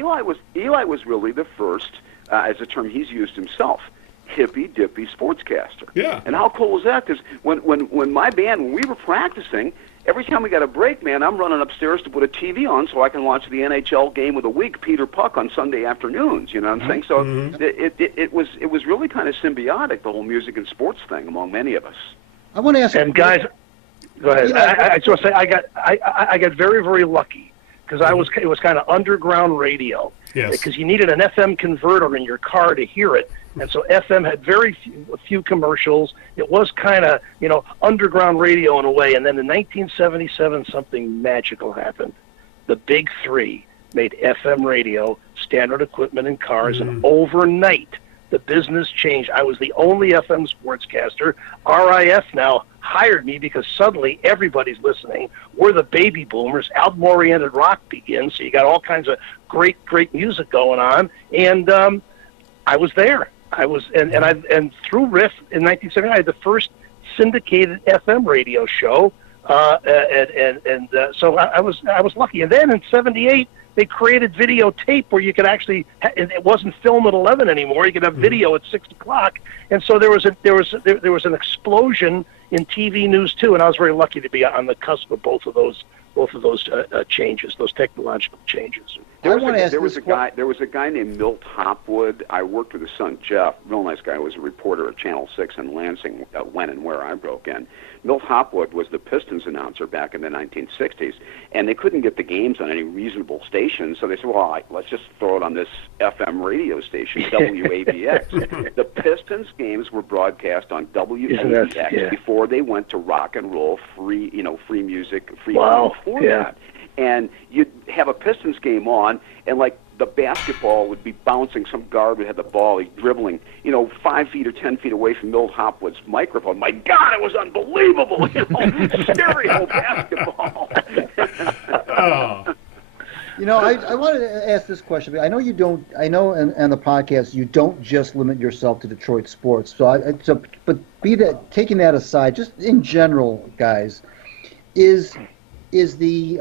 Eli was really the first, as a term he's used himself, hippy-dippy sportscaster. Yeah. And how cool was that? Because when my band, when we were practicing, every time we got a break, man, I'm running upstairs to put a TV on so I can watch the NHL game of the week, Peter Puck, on Sunday afternoons. You know what I'm saying? So it was really kind of symbiotic, the whole music and sports thing, among many of us. I want to ask. And guys, go ahead. I just want to say I got very, very lucky because it was kind of underground radio. Yes. Because you needed an FM converter in your car to hear it. And so FM had very few commercials. It was kind of, underground radio in a way. And then in 1977, something magical happened. The Big Three made FM radio standard equipment in cars, and overnight, the business changed. I was the only FM sportscaster. RIF now hired me because suddenly everybody's listening. We're the baby boomers. Album-oriented rock begins, so you got all kinds of great music going on. And I was there. And through RIF in 1979, I had the first syndicated FM radio show, so I was lucky. And then in '78, they created videotape where you could actually. It wasn't film at 11 anymore. You could have video at 6 o'clock, and so there was an explosion in TV news too. And I was very lucky to be on the cusp of both of those changes, those technological changes. There was a guy named Milt Hopwood. I worked with his son Jeff, real nice guy, who was a reporter at Channel 6 in Lansing, when and where I broke in. Milt Hopwood was the Pistons announcer back in the 1960s, and they couldn't get the games on any reasonable station, so they said, well, let's just throw it on this FM radio station, WABX. The Pistons games were broadcast on WABX before they went to rock and roll, free music, format. And you'd have a Pistons game on, and like the basketball would be bouncing. Some guard would have the ball, he's dribbling, 5 feet or 10 feet away from Milt Hopwood's microphone. My God, it was unbelievable! Stereo basketball. I wanted to ask this question. I know you don't. I know, on the podcast, you don't just limit yourself to Detroit sports. But taking that aside, just in general, guys, is the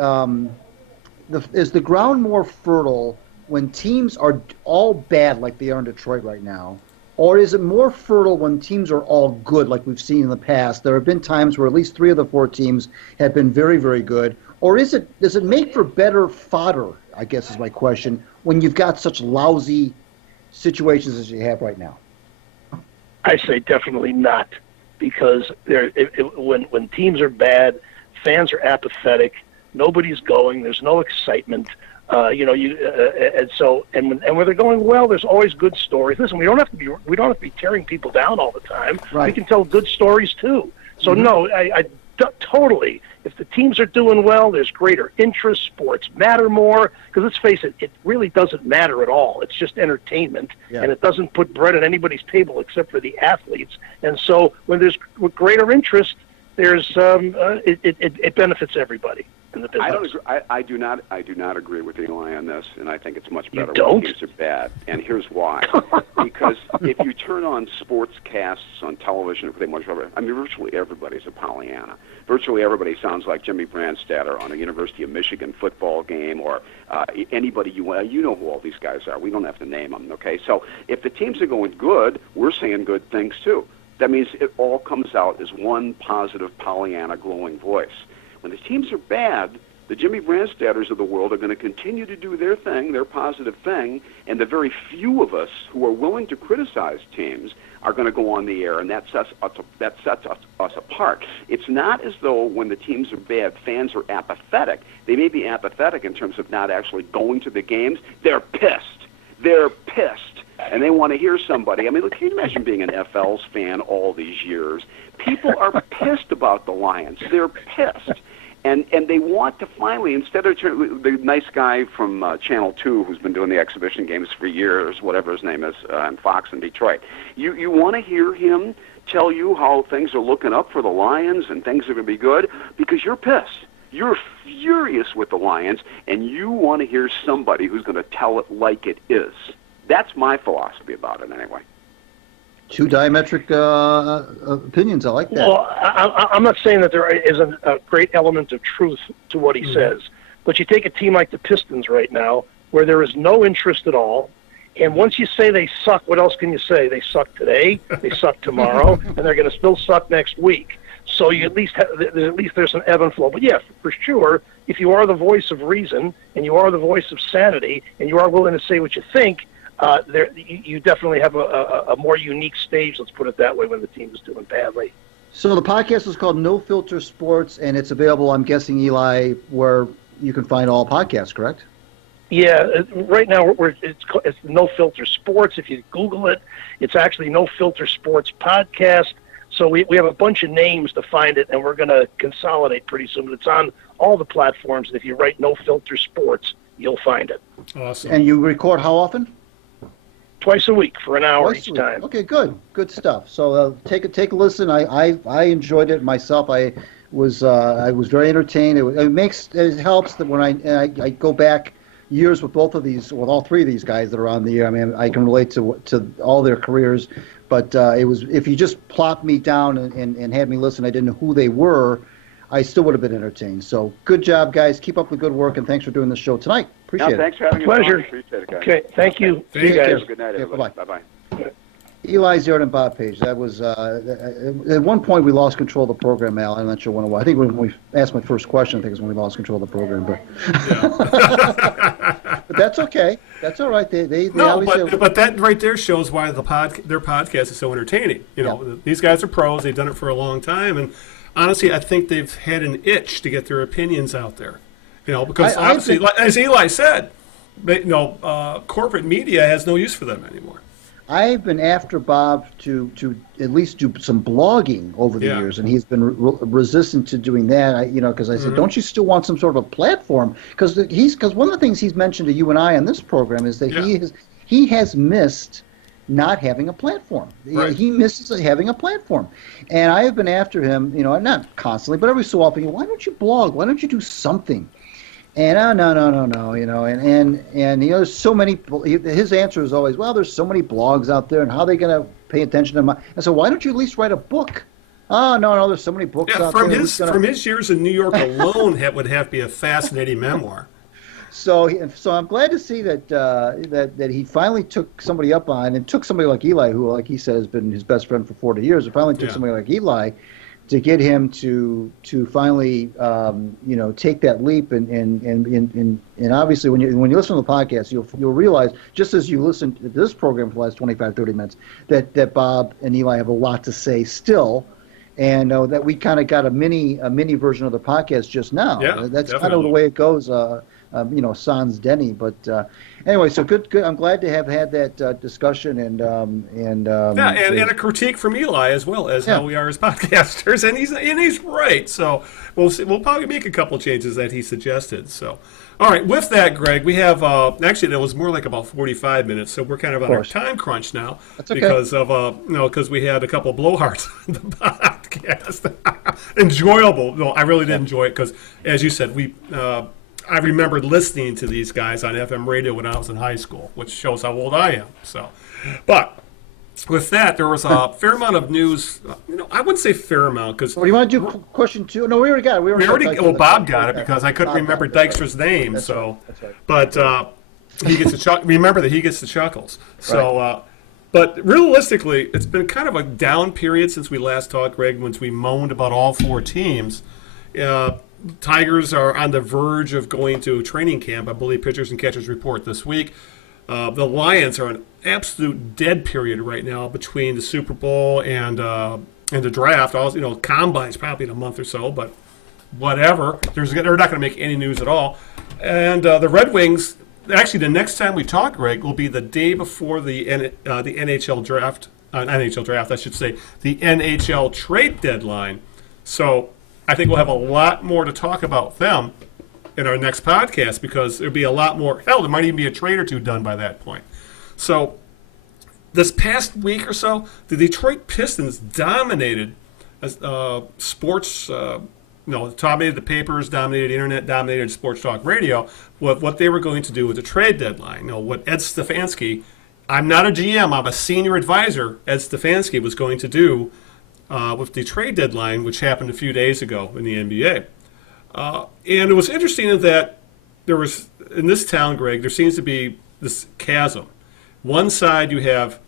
ground more fertile when teams are all bad like they are in Detroit right now, or is it more fertile when teams are all good like we've seen in the past? There have been times where at least 3 of the 4 teams have been very, very good. Or does it make for better fodder, I guess is my question, when you've got such lousy situations as you have right now? I say definitely not, because when teams are bad, fans are apathetic. Nobody's going. There's no excitement. And when they're going well, there's always good stories. Listen, we don't have to be tearing people down all the time. Right. We can tell good stories too. So no, I totally. If the teams are doing well, there's greater interest. Sports matter more, because let's face it, it really doesn't matter at all. It's just entertainment, and it doesn't put bread on anybody's table except for the athletes. And so when there's greater interest, there's it benefits everybody in the business. I do not agree with Eli on this, and I think it's much better when teams are bad. And here's why: because if you turn on sportscasts on television, virtually everybody's a Pollyanna. Virtually everybody sounds like Jimmy Brandstatter on a University of Michigan football game, or anybody you know who all these guys are. We don't have to name them, okay? So if the teams are going good, we're saying good things too. That means it all comes out as one positive Pollyanna glowing voice. When the teams are bad, the Jimmy Brandstatters of the world are going to continue to do their thing, their positive thing, and the very few of us who are willing to criticize teams are going to go on the air, and that sets us apart. It's not as though when the teams are bad, fans are apathetic. They may be apathetic in terms of not actually going to the games. They're pissed. They're pissed. And they want to hear somebody. Can you imagine being an FL's fan all these years? People are pissed about the Lions. They're pissed. And they want to finally, instead of the nice guy from Channel 2 who's been doing the exhibition games for years, whatever his name is, on Fox in Detroit, you want to hear him tell you how things are looking up for the Lions and things are going to be good, because you're pissed. You're furious with the Lions, and you want to hear somebody who's going to tell it like it is. That's my philosophy about it, anyway. 2 diametric opinions. I like that. Well, I'm not saying that there isn't a great element of truth to what he says, but you take a team like the Pistons right now, where there is no interest at all, and once you say they suck, what else can you say? They suck today, they suck tomorrow, and they're going to still suck next week. So you at least there's an ebb and flow. But yeah, for sure, if you are the voice of reason and you are the voice of sanity and you are willing to say what you think, you definitely have a more unique stage, let's put it that way, when the team is doing badly. So the podcast is called No Filter Sports, and it's available, I'm guessing, Eli, where you can find all podcasts, correct? Yeah, right now it's No Filter Sports. If you Google it, it's actually No Filter Sports Podcast. So we have a bunch of names to find it, and we're going to consolidate pretty soon. But it's on all the platforms. And if you write No Filter Sports, you'll find it. Awesome. And you record how often? Twice a week for an hour each time. Okay, good stuff. So take a listen. I enjoyed it myself. I was very entertained. It helps that when I go back years with all three of these guys that are on the air. I mean, I can relate to all their careers, but it was, if you just plopped me down and had me listen, I didn't know who they were, I still would have been entertained. So good job, guys. Keep up the good work, and thanks for doing the show tonight. Appreciate it. Thanks for having me. Pleasure. Appreciate it, guys. Okay, thank you. Thank you, guys. Good night, everybody. Bye-bye. Eli, Zaret, and Bob Page. That was at one point we lost control of the program, Al. I'm not sure when it was. I think when we asked my first question, I think it was when we lost control of the program. But that's okay. That's all right. They but that right there shows why their podcast is so entertaining. You know, these guys are pros. They've done it for a long time, and honestly, I think they've had an itch to get their opinions out there. You know, because obviously, as Eli said, corporate media has no use for them anymore. I've been after Bob to at least do some blogging over the years, and he's been resistant to doing that. Because I said, don't you still want some sort of a platform? Because one of the things he's mentioned to you and I on this program is that he has missed not having a platform. Right. He misses having a platform, and I have been after him. Not constantly, but every so often. Why don't you blog? Why don't you do something? And no, and there's so many. His answer is always, well, there's so many blogs out there, and how are they going to pay attention to my? And so why don't you at least write a book? Oh no, there's so many books out there. From his years in New York alone, that would have to be a fascinating memoir. So I'm glad to see that he finally took somebody up on, and took somebody like Eli, who, like he said, has been his best friend for 40 years. And finally took somebody like Eli to get him to finally take that leap, and obviously when you listen to the podcast, you'll realize, just as you listen to this program for the last 25-30 minutes, that Bob and Eli have a lot to say still, and that we kind of got a mini version of the podcast just now. Yeah, that's kind of the way it goes. Sans Denny, but anyway, so good. I'm glad to have had that discussion, and a critique from Eli as well as how we are as podcasters, and he's right. So we'll probably make a couple changes that he suggested. So, all right, with that, Greg, we have actually that was more like about 45 minutes, so we're kind of on our time crunch now. That's okay. Because we had a couple blowhards on the podcast. Enjoyable. No, I really did enjoy it because, as you said, I remembered listening to these guys on FM radio when I was in high school, which shows how old I am. So, but with that, there was a fair amount of news. I wouldn't say fair amount because. Well, do you want to do question two? No, we already got it. Bob got it because I couldn't remember Dykstra's name. That's so, right. But he gets the remember that he gets the chuckles. So, but realistically, it's been kind of a down period since we last talked, Greg. Once we moaned about all four teams. Tigers are on the verge of going to training camp. I believe pitchers and catchers report this week. The Lions are an absolute dead period right now between the Super Bowl and the draft. Combine's probably in a month or so, but whatever. They're not going to make any news at all. And the Red Wings, actually, the next time we talk, Greg, will be the day before the NHL draft. NHL draft, I should say, the NHL trade deadline. So I think we'll have a lot more to talk about them in our next podcast because there'll be a lot more. Hell, there might even be a trade or two done by that point. So this past week or so, the Detroit Pistons dominated sports. Dominated the papers, dominated the internet, dominated sports talk radio. What they were going to do with the trade deadline. What Ed Stefanski, I'm not a GM, I'm a senior advisor. Ed Stefanski was going to do. With the trade deadline, which happened a few days ago in the NBA. And it was interesting that there was, in this town, Greg, there seems to be this chasm. One side you have,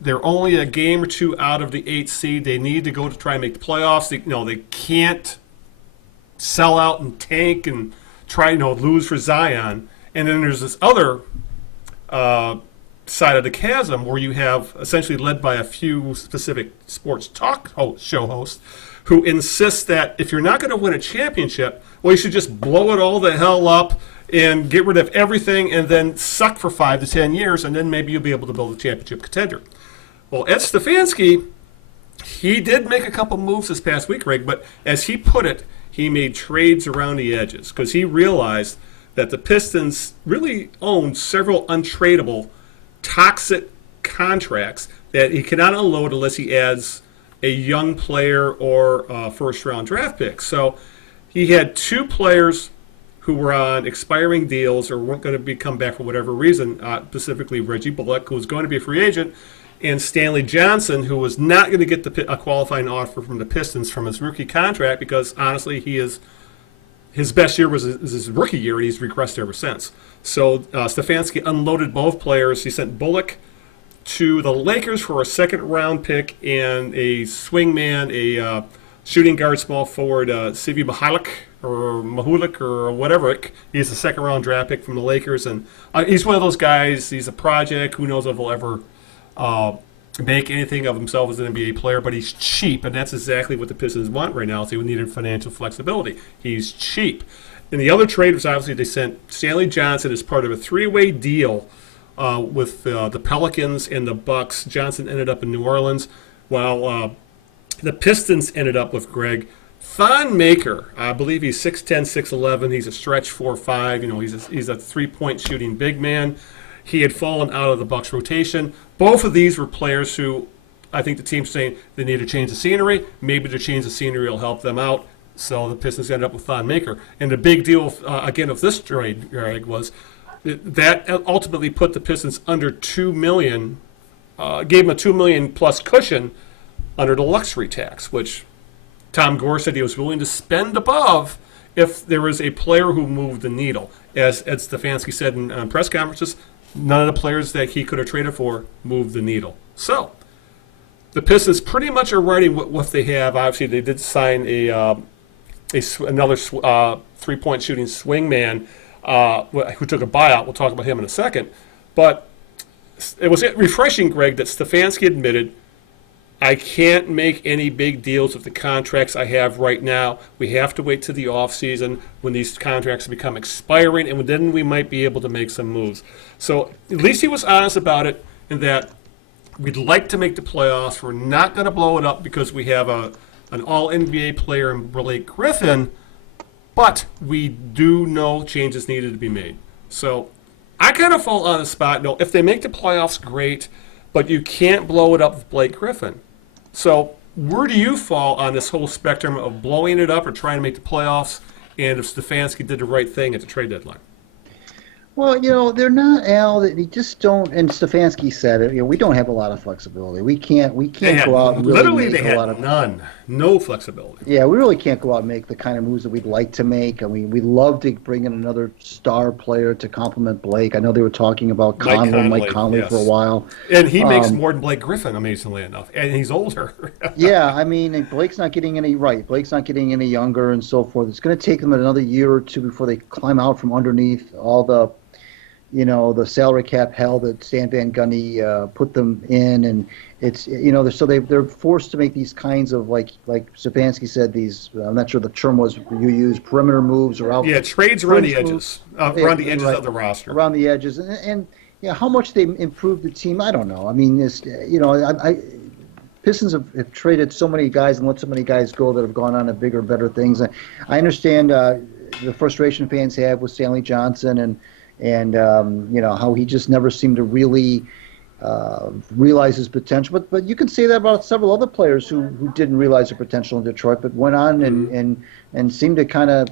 they're only a game or two out of the 8th seed. They need to go to try and make the playoffs. They can't sell out and tank and try, lose for Zion. And then there's this other side of the chasm where you have essentially led by a few specific sports talk show hosts who insist that if you're not going to win a championship, Well, you should just blow it all the hell up and get rid of everything and then suck for 5 to 10 years, and then maybe you'll be able to build a championship contender. Well, Ed Stefanski, he did make a couple moves this past week, Greg, but as he put it, he made trades around the edges because he realized that the Pistons really owned several untradeable, toxic contracts that he cannot unload unless he adds a young player or a first-round draft pick. So he had 2 players who were on expiring deals or weren't going to come back for whatever reason, specifically Reggie Bullock, who was going to be a free agent, and Stanley Johnson, who was not going to get a qualifying offer from the Pistons from his rookie contract because, honestly, his best year was his rookie year, and he's regressed ever since. So Stefanski unloaded both players. He sent Bullock to the Lakers for a second-round pick and a swingman, a shooting guard, small forward, Sivi Mahulik or whatever. He's a second-round draft pick from the Lakers, and he's one of those guys. He's a project. Who knows if he'll ever make anything of himself as an NBA player, but he's cheap, and that's exactly what the Pistons want right now. So they needed financial flexibility. He's cheap. And the other trade was obviously they sent Stanley Johnson as part of a 3-way deal with the Pelicans and the Bucks. Johnson ended up in New Orleans, while the Pistons ended up with Greg Thon Maker. I believe he's 6'10", 6'11". He's a stretch 4'5". He's a 3-point shooting big man. He had fallen out of the Bucks rotation. Both of these were players who I think the team's saying they need to change the scenery. Maybe the change of scenery will help them out. So the Pistons ended up with Thon Maker. And the big deal, again, of this trade, Greg, was that ultimately put the Pistons under $2 million, gave them a $2 million plus cushion under the luxury tax, which Tom Gore said he was willing to spend above if there was a player who moved the needle. As Ed Stefanski said in press conferences, none of the players that he could have traded for moved the needle. So the Pistons pretty much are writing what they have. Obviously, they did sign another 3-point shooting swingman who took a buyout. We'll talk about him in a second. But it was refreshing, Greg, that Stefanski admitted, I can't make any big deals with the contracts I have right now. We have to wait to the offseason when these contracts become expiring, and then we might be able to make some moves. So at least he was honest about it, in that we'd like to make the playoffs. We're not going to blow it up because we have an all-NBA player in Blake Griffin, but we do know changes needed to be made. So I kind of fall on the spot. No, if they make the playoffs, great, but you can't blow it up with Blake Griffin. So where do you fall on this whole spectrum of blowing it up or trying to make the playoffs, and if Stefanski did the right thing at the trade deadline? Well, they're not, Al. They just don't. And Stefanski said it. We don't have a lot of flexibility. We can't go out and really literally make they a lot had of no flexibility. Yeah, we really can't go out and make the kind of moves that we'd like to make. I mean, we'd love to bring in another star player to complement Blake. I know they were talking about Mike Conley yes, for a while, and he makes more than Blake Griffin, amazingly enough, and he's older. Yeah, I mean, Blake's not getting any Blake's not getting any younger, and so forth. It's going to take them another year or two before they climb out from underneath all the salary cap hell that Stan Van Gundy put them in, and it's they're forced to make these kinds of like Stefanski said, these I'm not sure the term was you use, perimeter moves or out. Yeah, trades around the edges, around the edges of the roster, around the edges, and how much they improved the team, I don't know. I mean, Pistons have traded so many guys and let so many guys go that have gone on to bigger, better things. I understand the frustration fans have with Stanley Johnson and how he just never seemed to really realize his potential. But you can say that about several other players who didn't realize their potential in Detroit, but went on and seemed to kind of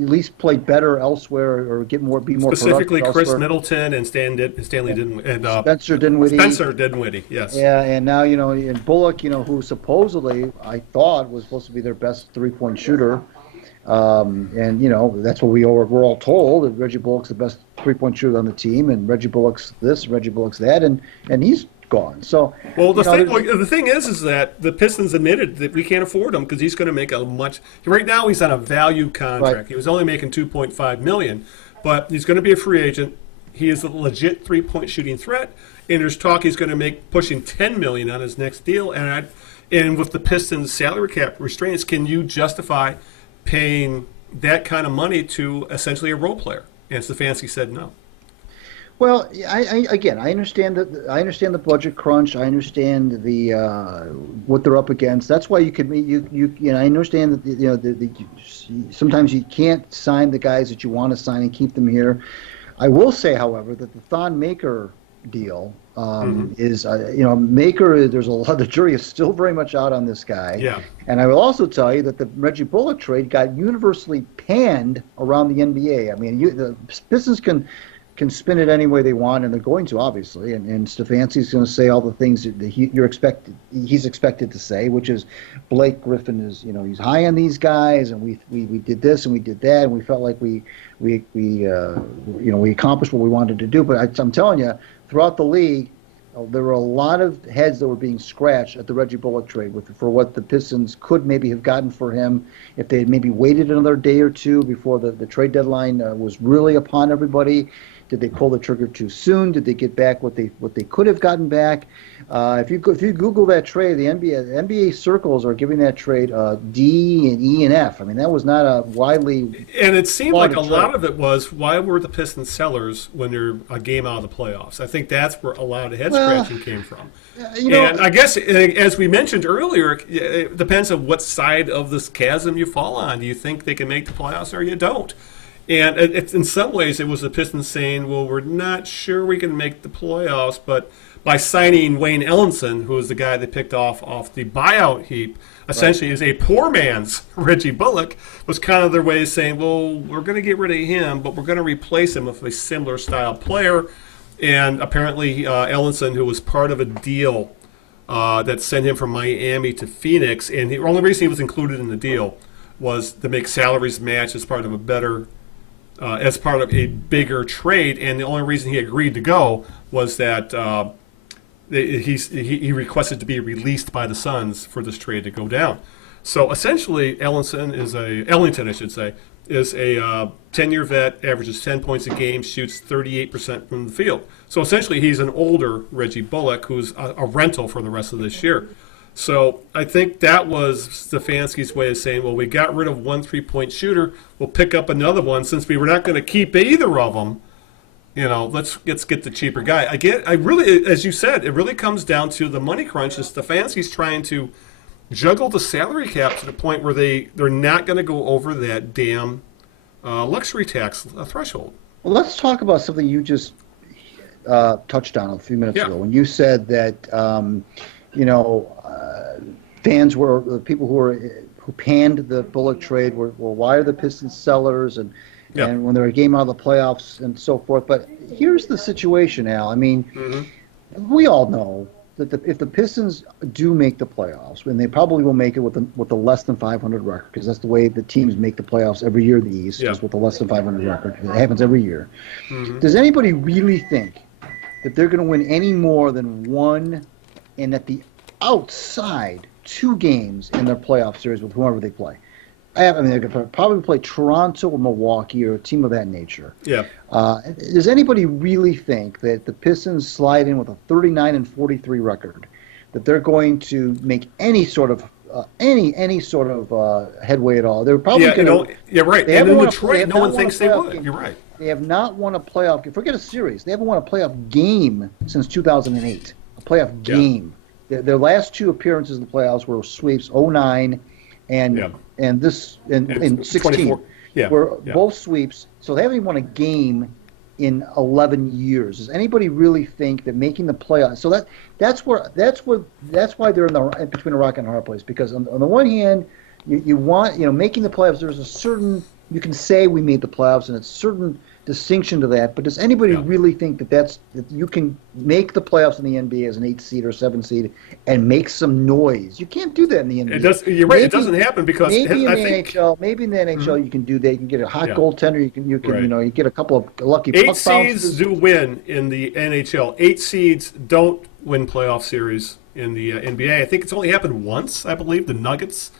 at least play better elsewhere or be more specifically productive Chris elsewhere. Middleton and Stanley Dinwiddie and Spencer Dinwiddie. Spencer Dinwiddie, yes. Yeah, and now and Bullock, who supposedly I thought was supposed to be their best 3-point shooter. And that's what we're all told, that Reggie Bullock's the best 3-point shooter on the team, and Reggie Bullock's this, Reggie Bullock's that, and he's gone. So the thing is that the Pistons admitted that we can't afford him because he's going to make right now he's on a value contract. Right. He was only making $2.5 million, but he's going to be a free agent. He is a legit 3-point shooting threat, and there's talk he's going to make pushing $10 million on his next deal. And with the Pistons salary cap restraints, can you justify paying that kind of money to essentially a role player. And Stefanski said no. Well, again, I understand that. I understand the budget crunch. I understand the what they're up against. That's why you could I understand that sometimes you can't sign the guys that you want to sign and keep them here. I will say, however, that the Thon Maker deal is Maker. There's a lot. The jury is still very much out on this guy. Yeah. And I will also tell you that the Reggie Bullock trade got universally panned around the NBA. I mean, the Pistons can spin it any way they want, and they're going to, obviously. And Stefanski's going to say all the things that he's expected to say, which is Blake Griffin is, he's high on these guys, and we did this and we did that, and we felt like we accomplished what we wanted to do. But I'm telling you, throughout the league, there were a lot of heads that were being scratched at the Reggie Bullock trade for what the Pistons could maybe have gotten for him if they had maybe waited another day or two before the trade deadline was really upon everybody. Did they pull the trigger too soon? Did they get back what they could have gotten back? If you Google that trade, the NBA circles are giving that trade D and E and F. I mean, that was not a widely. And it seemed like a lot of it was, why were the Pistons sellers when they're a game out of the playoffs? I think that's where a lot of the head scratching came from. And I guess, as we mentioned earlier, it depends on what side of this chasm you fall on. Do you think they can make the playoffs or you don't? And in some ways, it was the Pistons saying, well, we're not sure we can make the playoffs, but by signing Wayne Ellenson, who was the guy they picked off the buyout heap, essentially is a poor man's Reggie Bullock, was kind of their way of saying, well, we're going to get rid of him, but we're going to replace him with a similar style player. And apparently Ellenson, who was part of a deal that sent him from Miami to Phoenix, and the only reason he was included in the deal was to make salaries match as part of a bigger trade, and the only reason he agreed to go was that he requested to be released by the Suns for this trade to go down. So essentially, Ellington is a 10-year vet, averages 10 points a game, shoots 38% from the field. So essentially, he's an older Reggie Bullock who's a rental for the rest of this year. So I think that was Stefanski's way of saying, well, we got rid of one three-point shooter. We'll pick up another one since we were not going to keep either of them. Let's get the cheaper guy. I really, as you said, it really comes down to the money crunch. And Stefanski's trying to juggle the salary cap to the point where they're not going to go over that damn luxury tax threshold. Well, let's talk about something you just touched on a few minutes ago when you said that fans were the people who panned the Bullock trade were why are the Pistons sellers and when they're a game out of the playoffs and so forth. But here's the situation, Al. I mean, we all know that if the Pistons do make the playoffs, and they probably will make it with a less than 500 record, because that's the way the teams make the playoffs every year in the East, is with a less than 500 record. It happens every year. Does anybody really think that they're going to win any more than one and at the outside 2 games in their playoff series with whoever they play? They're going to probably play Toronto or Milwaukee or a team of that nature. Yeah. Does anybody really think that the Pistons slide in with a 39-43 record, that they're going to make any sort of headway at all? They're probably going to. Yeah, right. And in Detroit, no one thinks they would. You're right. They have not won a playoff game. Forget a series. They haven't won a playoff game since 2008. A playoff game. Their last 2 appearances in the playoffs were sweeps 09 and 16. Were both sweeps. So they haven't even won a game in 11 years. Does anybody really think that making the playoffs? So that's why they're in between a rock and a hard place. Because on the one hand, you want making the playoffs. There's a certain, you can say we made the playoffs, and it's certain distinction to that. But does anybody really think that you can make the playoffs in the NBA as an 8 seed or 7 seed and make some noise? You can't do that in the NBA. You're right. Maybe, it doesn't happen because maybe in the NHL you can do that. You can get a hot goaltender. You can you get a couple of lucky 8 seeds do win in the NHL. 8 seeds don't win playoff series in the NBA. I think it's only happened once. I believe the Nuggets.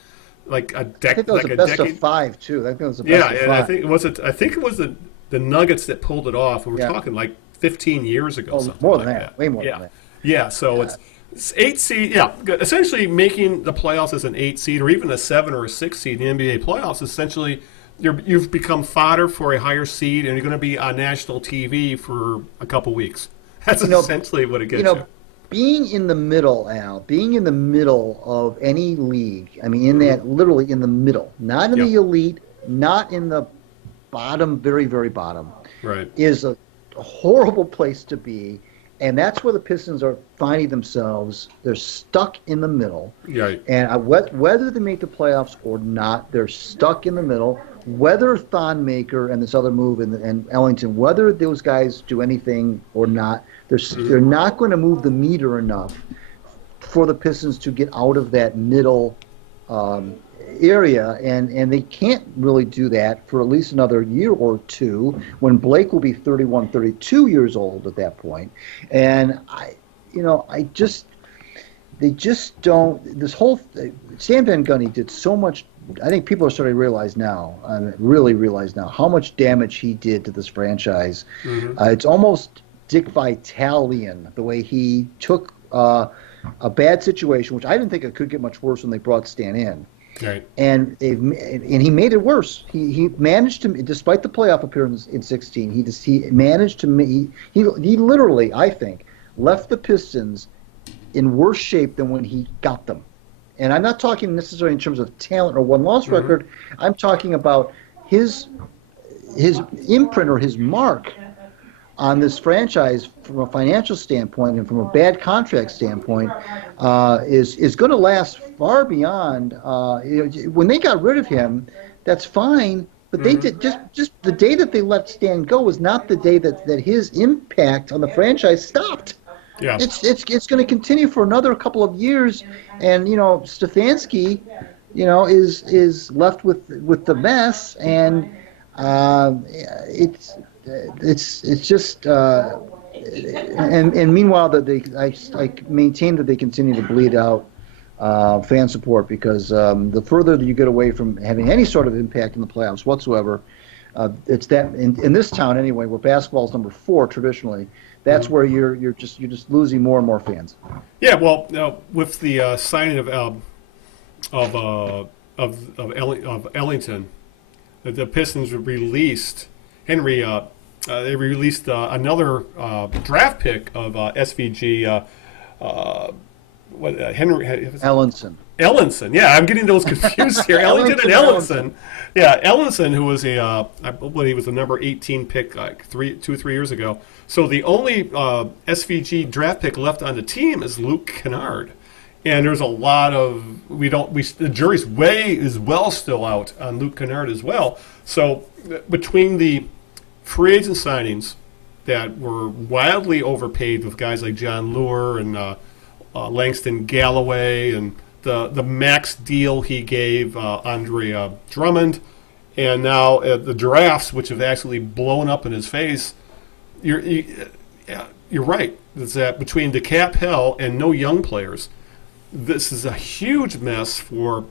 Like a decade. I think it was a best of 5 too. I think it was a best of 5. I think it was the Nuggets that pulled it off. We were talking like 15 years ago. More than that. Way more than that. Yeah. So it's 8 seed. Yeah, essentially making the playoffs as an 8 seed or even a 7 or a 6 seed in the NBA playoffs. Essentially, you've become fodder for a higher seed, and you're going to be on national TV for a couple weeks. That's essentially what it gets you. Being in the middle, Al, being in the middle of any league, I mean, in that, literally in the middle, not in the elite, not in the bottom, very, very bottom, is a horrible place to be. And that's where the Pistons are finding themselves. They're stuck in the middle. Right. And whether they make the playoffs or not, they're stuck in the middle. Whether Thonmaker and this other move and Ellington, whether those guys do anything or not, they're not going to move the meter enough for the Pistons to get out of that middle area, and they can't really do that for at least another year or two when Blake will be 31, 32 years old at that point. And they just don't. This whole Stan Van Gundy did so much. I think people are starting to realize now, really realize now, how much damage he did to this franchise. It's almost Dick Vitalian, the way he took a bad situation, which I didn't think it could get much worse when they brought Stan in. Right. And he made it worse. He managed to, despite the playoff appearance in 16, he managed to he literally, I think, left the Pistons in worse shape than when he got them. And I'm not talking necessarily in terms of talent or one-loss record. I'm talking about his imprint or his mark on this franchise from a financial standpoint and from a bad contract standpoint is going to last far beyond. When they got rid of him, that's fine. But they did just the day that they let Stan go was not the day that his impact on the franchise stopped. Yeah. It's going to continue for another couple of years, and Stefanski, is left with the mess, and it's just and meanwhile I maintain that they continue to bleed out fan support because the further that you get away from having any sort of impact in the playoffs whatsoever, it's that in this town anyway, where basketball is number 4 traditionally. That's where you're just losing more and more fans. Yeah, well, with the signing of Ellington, the Pistons released Henry. They released another draft pick of SVG. Henry Ellenson. Yeah, I'm getting those confused here. Ellington and Ellenson. Yeah, Ellenson, who was I believe he was the number 18 pick 3 years ago. So the only SVG draft pick left on the team is Luke Kennard. And there's a lot of the jury's way is well still out on Luke Kennard as well. So between the free agent signings that were wildly overpaid with guys like John Lure and Langston Galloway and the max deal he gave Andre Drummond, and now the drafts, which have actually blown up in his face, you're right. It's that between the cap hell and no young players, this is a huge mess for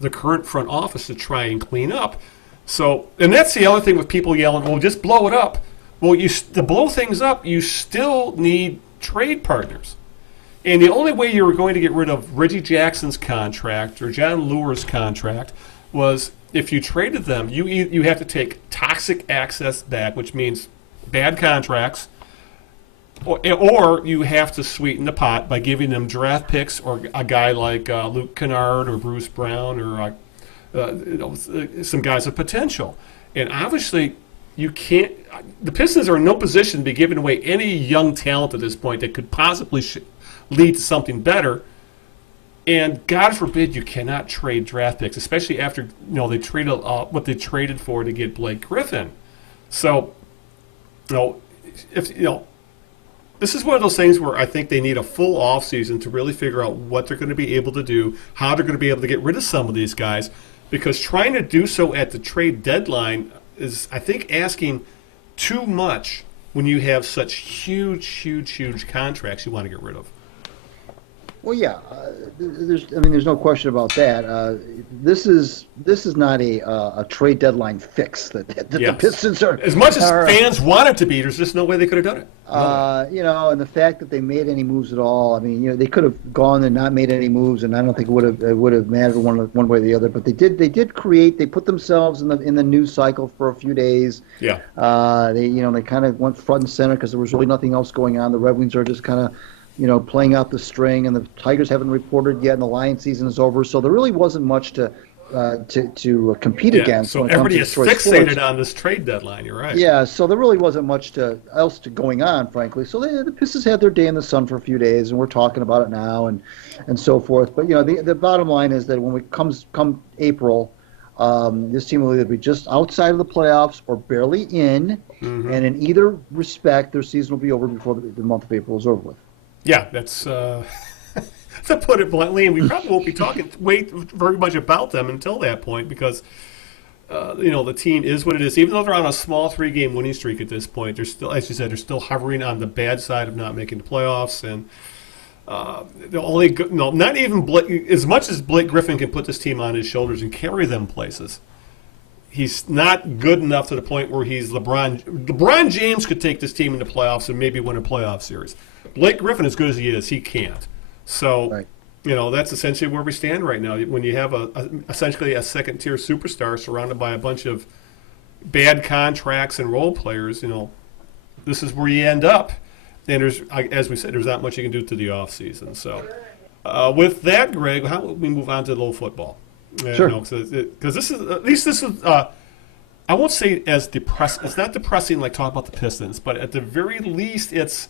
the current front office to try and clean up. So, and that's the other thing with people yelling, well, just blow it up. Well, to blow things up, you still need trade partners. And the only way you were going to get rid of Reggie Jackson's contract or John Lure's contract was if you traded them, you have to take toxic access back, which means bad contracts, or you have to sweeten the pot by giving them draft picks or a guy like Luke Kennard or Bruce Brown or some guys of potential. And obviously, you can't. The Pistons are in no position to be giving away any young talent at this point that could possibly lead to something better. And God forbid you cannot trade draft picks, especially after they traded what they traded for to get Blake Griffin. So, this is one of those things where I think they need a full offseason to really figure out what they're going to be able to do, how they're going to be able to get rid of some of these guys, because trying to do so at the trade deadline is, I think, asking too much when you have such huge contracts you want to get rid of. Well, yeah, there's no question about that. This is not a trade deadline fix that the Pistons are. As much as fans want it to be, there's just no way they could have done it. And the fact that they made any moves at all, they could have gone and not made any moves, and I don't think it would have mattered one way or the other. But they did create. They put themselves in the news cycle for a few days. Yeah. They kind of went front and center because there was really nothing else going on. The Red Wings are just kind of, playing out the string, and the Tigers haven't reported yet, and the Lion season is over. So there really wasn't much to compete against. So everybody is fixated on this trade deadline. You're right. Yeah, so there really wasn't much else going on, frankly. So the Pistons had their day in the sun for a few days, and we're talking about it now and so forth. But the bottom line is that when it come April, this team will either be just outside of the playoffs or barely in, and in either respect, their season will be over before the month of April is over with. Yeah, that's to put it bluntly, and we probably won't be talking very much about them until that point because the team is what it is. Even though they're on a small 3-game winning streak at this point, they're still, as you said, they're still hovering on the bad side of not making the playoffs. And not even Blake, as much as Blake Griffin can put this team on his shoulders and carry them places, he's not good enough to the point where he's LeBron. LeBron James could take this team into playoffs and maybe win a playoff series. Blake Griffin, as good as he is, he can't. So, right. That's essentially where we stand right now. When you have essentially a second-tier superstar surrounded by a bunch of bad contracts and role players, this is where you end up. And as we said, there's not much you can do to the offseason. So, with that, Greg, how about we move on to a little football? Sure. Because this is I won't say as depressing. It's not depressing like talking about the Pistons, but at the very least, it's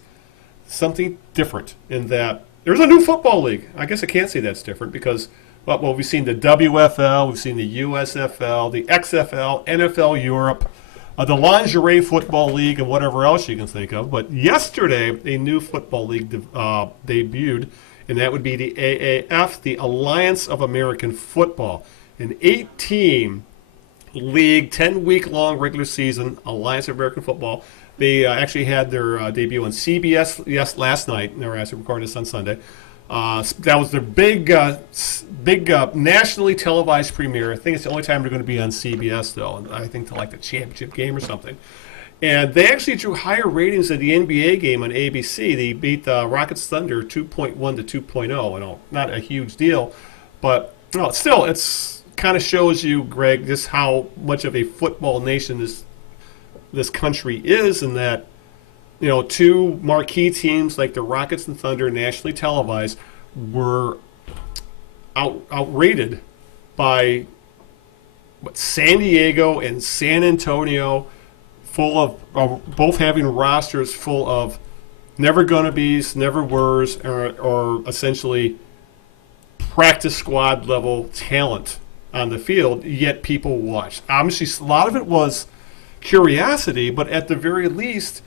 something different in that there's a new football league. I guess I can't say that's different because, we've seen the WFL, we've seen the USFL, the XFL, NFL Europe, the Lingerie Football League, and whatever else you can think of. But yesterday, a new football league debuted, and that would be the AAF, the Alliance of American Football, an 8-team league, 10-week-long regular season, Alliance of American Football. They actually had their debut on CBS last night. They were actually recording this on Sunday. That was their big nationally televised premiere. I think it's the only time they're going to be on CBS, though. And I think to like the championship game or something. And they actually drew higher ratings than the NBA game on ABC. They beat the Rockets Thunder 2.1 to 2.0. Not a huge deal, but still, it's kind of shows you, Greg, just how much of a football nation this country is, and that two marquee teams like the Rockets and Thunder, nationally televised, were outrated by San Diego and San Antonio, full of both having rosters full of never gonna be's, never were's, or essentially practice squad level talent on the field. Yet people watched. Obviously, a lot of it was curiosity, but at the very least,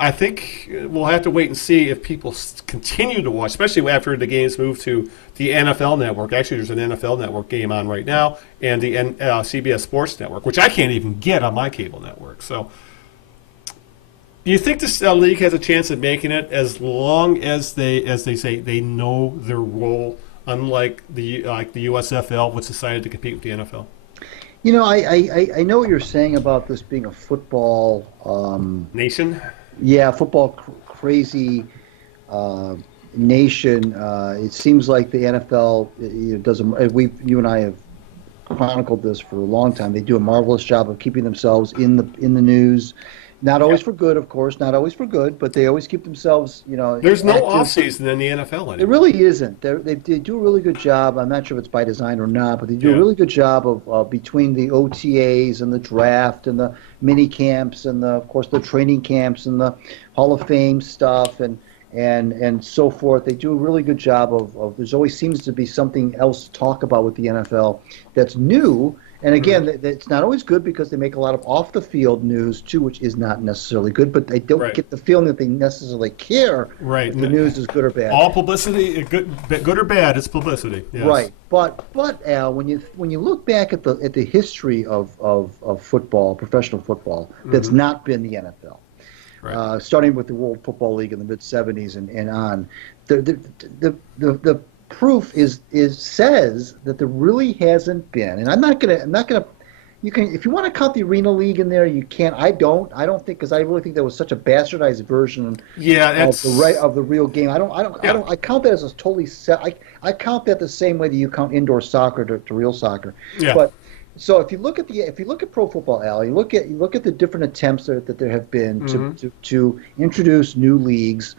I think we'll have to wait and see if people continue to watch, especially after the games move to the NFL Network. Actually, there's an NFL Network game on right now, and the CBS Sports Network, which I can't even get on my cable network. So, do you think this league has a chance of making it as long as they say they know their role, unlike the USFL, which decided to compete with the NFL? I know what you're saying about this being a football nation. Yeah, football crazy nation. It seems like the NFL doesn't. You and I have chronicled this for a long time. They do a marvelous job of keeping themselves in the news. Not always for good, of course. Not always for good, but they always keep themselves, There's no off season in the NFL anymore. It really isn't. They do a really good job. I'm not sure if it's by design or not, but they do a really good job of between the OTAs and the draft and the mini camps and of course the training camps and the Hall of Fame stuff and so forth. They do a really good job of there's always seems to be something else to talk about with the NFL that's new. And again, it's not always good because they make a lot of off-the-field news, too, which is not necessarily good. But they don't get the feeling that they necessarily care if the news is good or bad. All publicity, good or bad, it's publicity. Yes. Right. But Al, when you look back at the history of football, professional football, that's not been the NFL, starting with the World Football League in the mid '70s and on. The proof says that there really hasn't been, and I'm not gonna. You can, if you want to count the Arena League in there, you can. I don't think, because I really think that was such a bastardized version of the real game. I count that as a totally set. I count that the same way that you count indoor soccer to real soccer. Yeah. But so if you look at Pro Football Al, you look at the different attempts that there have been to introduce new leagues.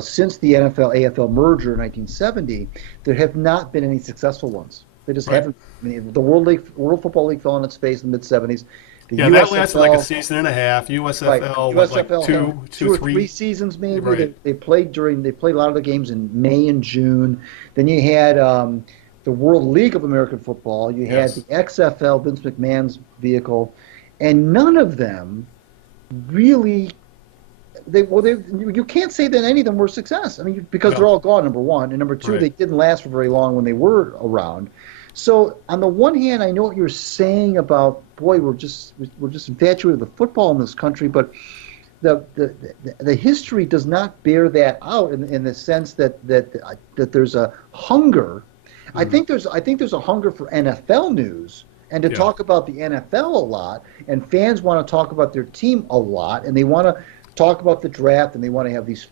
Since the NFL-AFL merger in 1970, there have not been any successful ones. They just haven't. I mean, the World Football League fell on its face in the mid-70s. That lasted like a season and a half. USFL, like two or three seasons maybe. Right. They played a lot of the games in May and June. Then you had the World League of American Football. You had the XFL, Vince McMahon's vehicle, and none of them really. You can't say that any of them were a success. I mean, because they're all gone, number one, and number two, they didn't last for very long when they were around. So on the one hand, I know what you're saying about, boy, we're just infatuated with football in this country, but the history does not bear that out in the sense that there's a hunger. I think there's a hunger for NFL news and to talk about the NFL a lot, and fans want to talk about their team a lot, and they want to talk about the draft, and they want to have these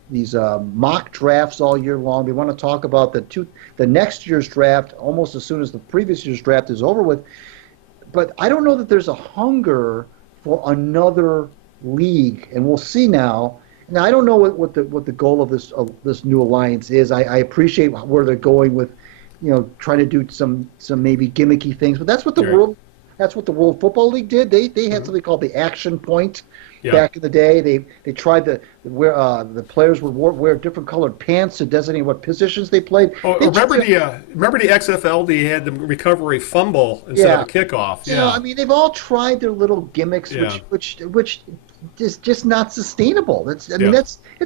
mock drafts all year long. They want to talk about the next year's draft almost as soon as the previous year's draft is over with. But I don't know that there's a hunger for another league, and we'll see now. Now I don't know what the goal of this new alliance is. I appreciate where they're going with, trying to do some maybe gimmicky things, but that's what the World Football League did. They had something called the Action Point. Back in the day, they tried the players would wear different colored pants to designate what positions they played. Remember the XFL? They had to recover a fumble instead of a kickoff. I mean, they've all tried their little gimmicks, which is just not sustainable. It's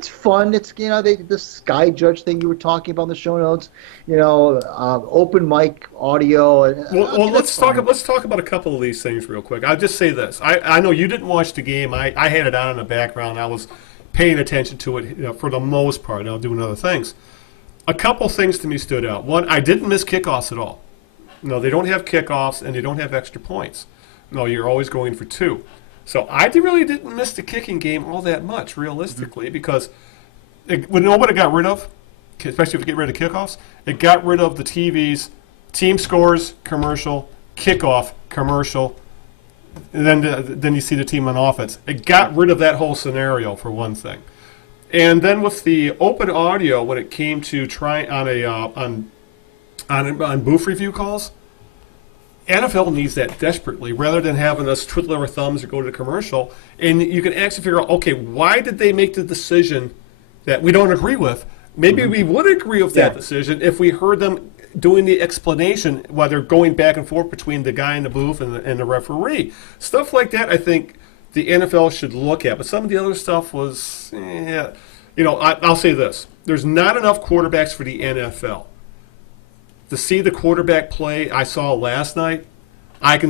fun. It's the Sky Judge thing you were talking about in the show notes. Open mic audio. Well, let's talk about a couple of these things real quick. I'll just say this. I know you didn't watch the game. I had it on in the background. I was paying attention to it for the most part. I'll do other things. A couple things to me stood out. One, I didn't miss kickoffs at all. No, they don't have kickoffs and they don't have extra points. No, you're always going for two. So I really didn't miss the kicking game all that much, realistically, because when nobody got rid of, especially if you get rid of kickoffs, it got rid of the TVs, team scores, commercial, kickoff, commercial, and then you see the team on offense. It got rid of that whole scenario, for one thing. And then with the open audio, when it came to trying on booth review calls, NFL needs that desperately, rather than having us twiddle our thumbs or go to the commercial. And you can actually figure out, okay, why did they make the decision that we don't agree with? Maybe we would agree with that decision if we heard them doing the explanation, whether going back and forth between the guy in the booth and the referee. Stuff like that, I think the NFL should look at. But some of the other stuff was, I'll say this. There's not enough quarterbacks for the NFL. To see the quarterback play I saw last night, that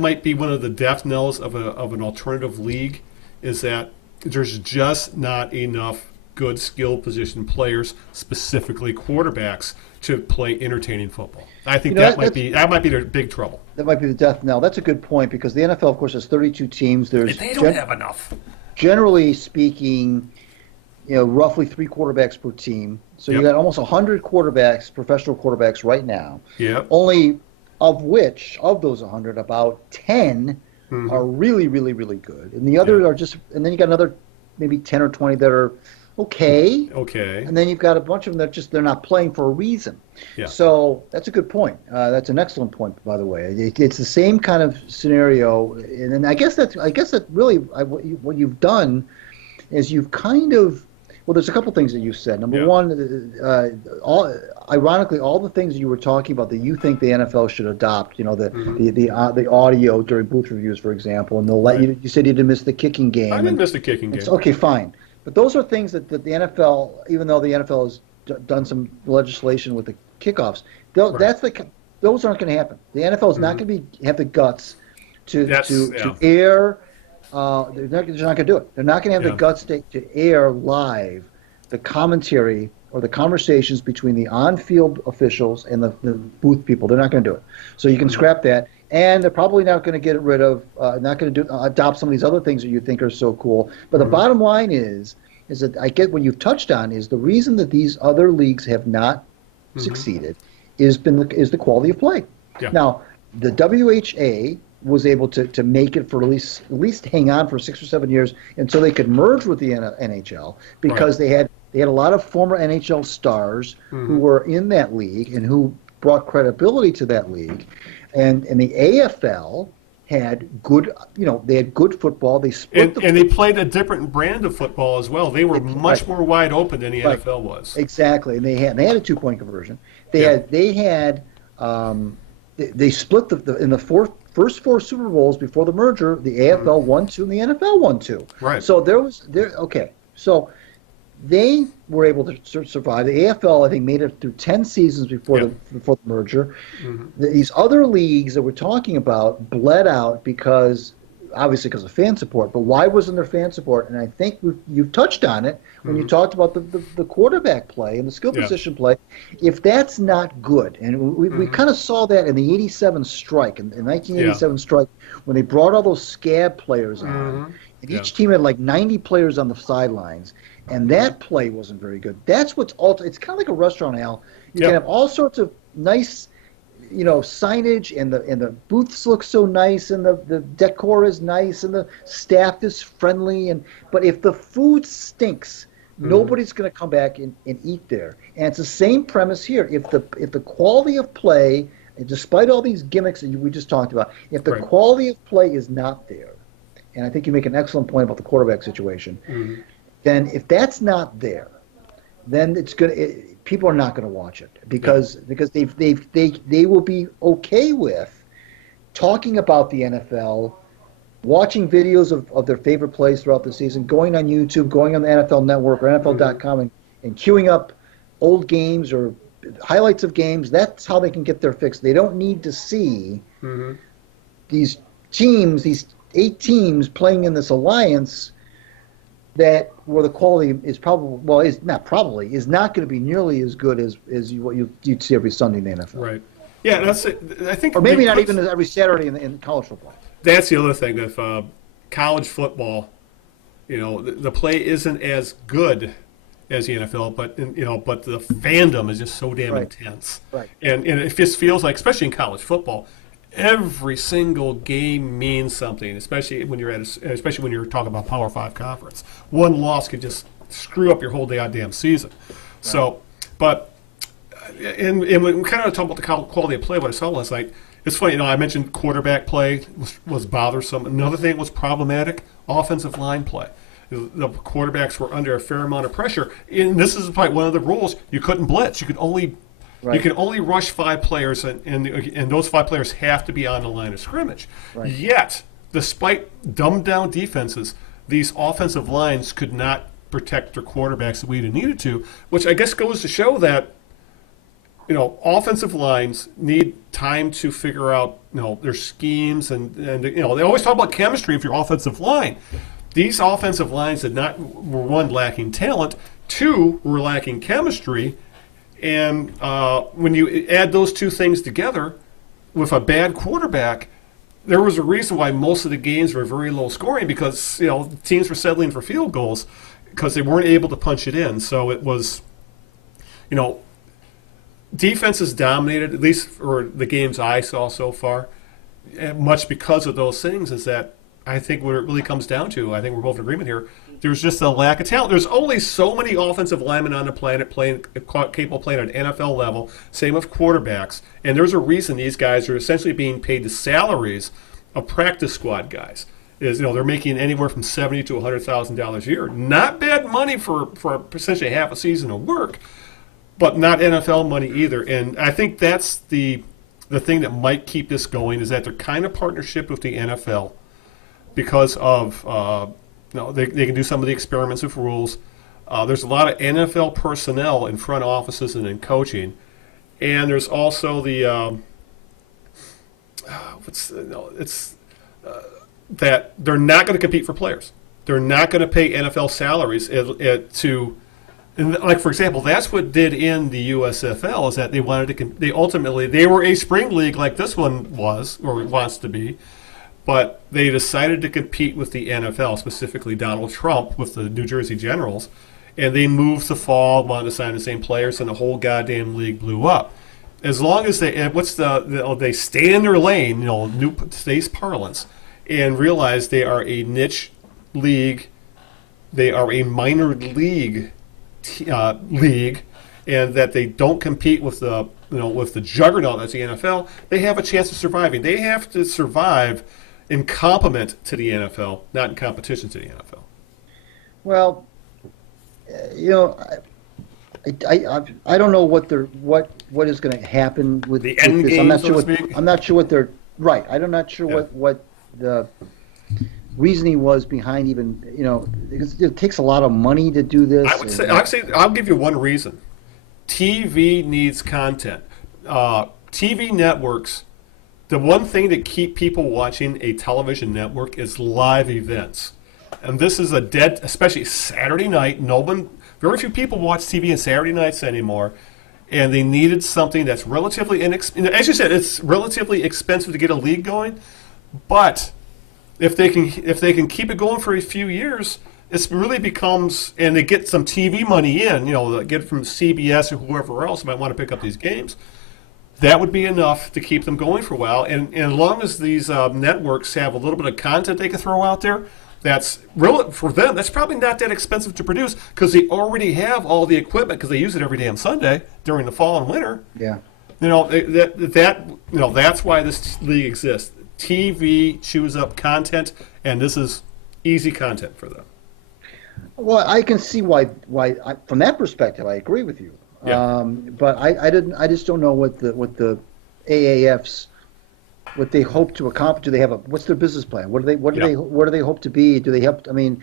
might be one of the death knells of an alternative league, is that there's just not enough good skill position players, specifically quarterbacks, to play entertaining football. I think that might be their big trouble. That might be the death knell. That's a good point, because the NFL, of course, has 32 teams. They don't have enough. Generally speaking, roughly 3 quarterbacks per team. So you got almost 100 quarterbacks, professional quarterbacks right now. Yep. Only of those 100, about 10 are really, really, really good. And the others are just, and then you got another maybe 10 or 20 that are okay. Okay. And then you've got a bunch of them that they're not playing for a reason. Yeah. So that's a good point. That's an excellent point, by the way. It's the same kind of scenario. And I guess that really what you've done is you've kind of, well, there's a couple things that you said. Number one, ironically, all the things you were talking about that you think the NFL should adopt, the audio during booth reviews, for example, and they'll let you said you didn't miss the kicking game. I didn't miss the kicking game. Okay, fine. But those are things that the NFL, even though the NFL has done some legislation with the kickoffs, those aren't going to happen. The NFL is not going to have the guts to air they're not going to do it. They're not going to have the guts to air live the commentary or the conversations between the on-field officials and the booth people. They're not going to do it. So you can scrap that. And they're probably not going to get rid of, not going to adopt some of these other things that you think are so cool. But the bottom line is that I get what you've touched on is the reason that these other leagues have not succeeded is the quality of play. Yeah. Now, the WHA was able to make it for at least hang on for 6 or 7 years until they could merge with the NHL because they had a lot of former NHL stars who were in that league and who brought credibility to that league. And the AFL had good, they had good football. They split and they played a different brand of football as well. They were much more wide open than the NFL was. Exactly, and they had a 2-point conversion. They split in the first 4 Super Bowls before the merger. The AFL won 2 and the NFL won 2. Right. So So they were able to survive. The AFL, I think, made it through 10 seasons before the merger. These other leagues that we're talking about bled out because of fan support. But why wasn't there fan support? And I think you've touched on it when you talked about the quarterback play and the skill position play. If that's not good, and we kind of saw that in the 87 strike, in 1987 strike, when they brought all those scab players on, and each team had like 90 players on the sidelines. And that play wasn't very good. That's what's it's kind of like a restaurant, Al. You can have all sorts of nice, signage, and the booths look so nice, and the decor is nice, and the staff is friendly. But if the food stinks, nobody's going to come back and eat there. And it's the same premise here. If the quality of play, despite all these gimmicks that we just talked about, if the quality of play is not there, and I think you make an excellent point about the quarterback situation. Then if that's not there, then people are not going to watch it because they will be okay with talking about the NFL, watching videos of their favorite plays throughout the season, going on YouTube, going on the NFL Network or NFL.com and queuing up old games or highlights of games. That's how they can get their fix. They don't need to see these teams, these 8 teams playing in this alliance where the quality is not going to be nearly as good as what you'd see every Sunday in the NFL. Right. Yeah, that's it. I think, or maybe not even every Saturday in college football. That's the other thing. If college football, the play isn't as good as the NFL, but the fandom is just so damn intense. Right. And it just feels like, especially in college football, every single game means something, especially when you're talking about Power 5 conference. One loss could just screw up your whole goddamn season. Right. So, but and we kind of talk about the quality of play. What I saw last night, it's funny. I mentioned quarterback play was bothersome. Another thing was problematic: offensive line play. The quarterbacks were under a fair amount of pressure, and this is probably one of the rules. You couldn't blitz. You could only rush 5 players, and those 5 players have to be on the line of scrimmage. Right. Yet, despite dumbed-down defenses, these offensive lines could not protect their quarterbacks the way they needed to, which I guess goes to show that offensive lines need time to figure out their schemes, and they always talk about chemistry of your offensive line. These offensive lines were, 1, lacking talent, 2, were lacking chemistry. And when you add those 2 things together with a bad quarterback, there was a reason why most of the games were very low scoring because teams were settling for field goals because they weren't able to punch it in. So it was, defenses dominated, at least for the games I saw so far, much because of those things. Is that I think what it really comes down to, I think we're both in agreement here, there's just a lack of talent. There's only so many offensive linemen on the planet capable of playing at an NFL level. Same with quarterbacks. And there's a reason these guys are essentially being paid the salaries of practice squad guys. They're making anywhere from $70,000 to $100,000 a year. Not bad money for essentially half a season of work, but not NFL money either. And I think that's the thing that might keep this going is that they're kind of partnership with the NFL because of they can do some of the experiments with rules. There's a lot of NFL personnel in front offices and in coaching, and there's that they're not going to compete for players. They're not going to pay NFL salaries to. And like, for example, that's what did in the USFL is that they wanted to. They were a spring league like this one was or wants to be, but they decided to compete with the NFL, specifically Donald Trump with the New Jersey Generals, and they moved to fall, wanted to sign the same players, and the whole goddamn league blew up. As long as they stay in their lane, new today's parlance, and realize they are a niche league, they are a minor league. League, and that they don't compete with the juggernaut that's the NFL, they have a chance of surviving. They have to survive in complement to the NFL, not in competition to the NFL. Well, I don't know what is going to happen with the end this. game. I'm not sure what they're right. I'm not sure what the reasoning was behind even, because it takes a lot of money to do this. I'd say I'll give you one reason. TV needs content. TV networks, the one thing that keep people watching a television network is live events. And this is especially Saturday night. Very few people watch TV on Saturday nights anymore. And they needed something that's relatively inexpensive. As you said, it's relatively expensive to get a league going, but if they can keep it going for a few years, it really becomes, and they get some TV money in, they get it from CBS or whoever else might want to pick up these games. That would be enough to keep them going for a while. And as long as these networks have a little bit of content they can throw out there, that's real for them. That's probably not that expensive to produce because they already have all the equipment because they use it every damn Sunday during the fall and winter. Yeah. That's why this league exists. TV chews up content, and this is easy content for them. Well, I can see why from that perspective, I agree with you. Yeah. But I just don't know what the AAF's what they hope to accomplish. Do they have what's their business plan? What do they hope to be? Do they help? I mean,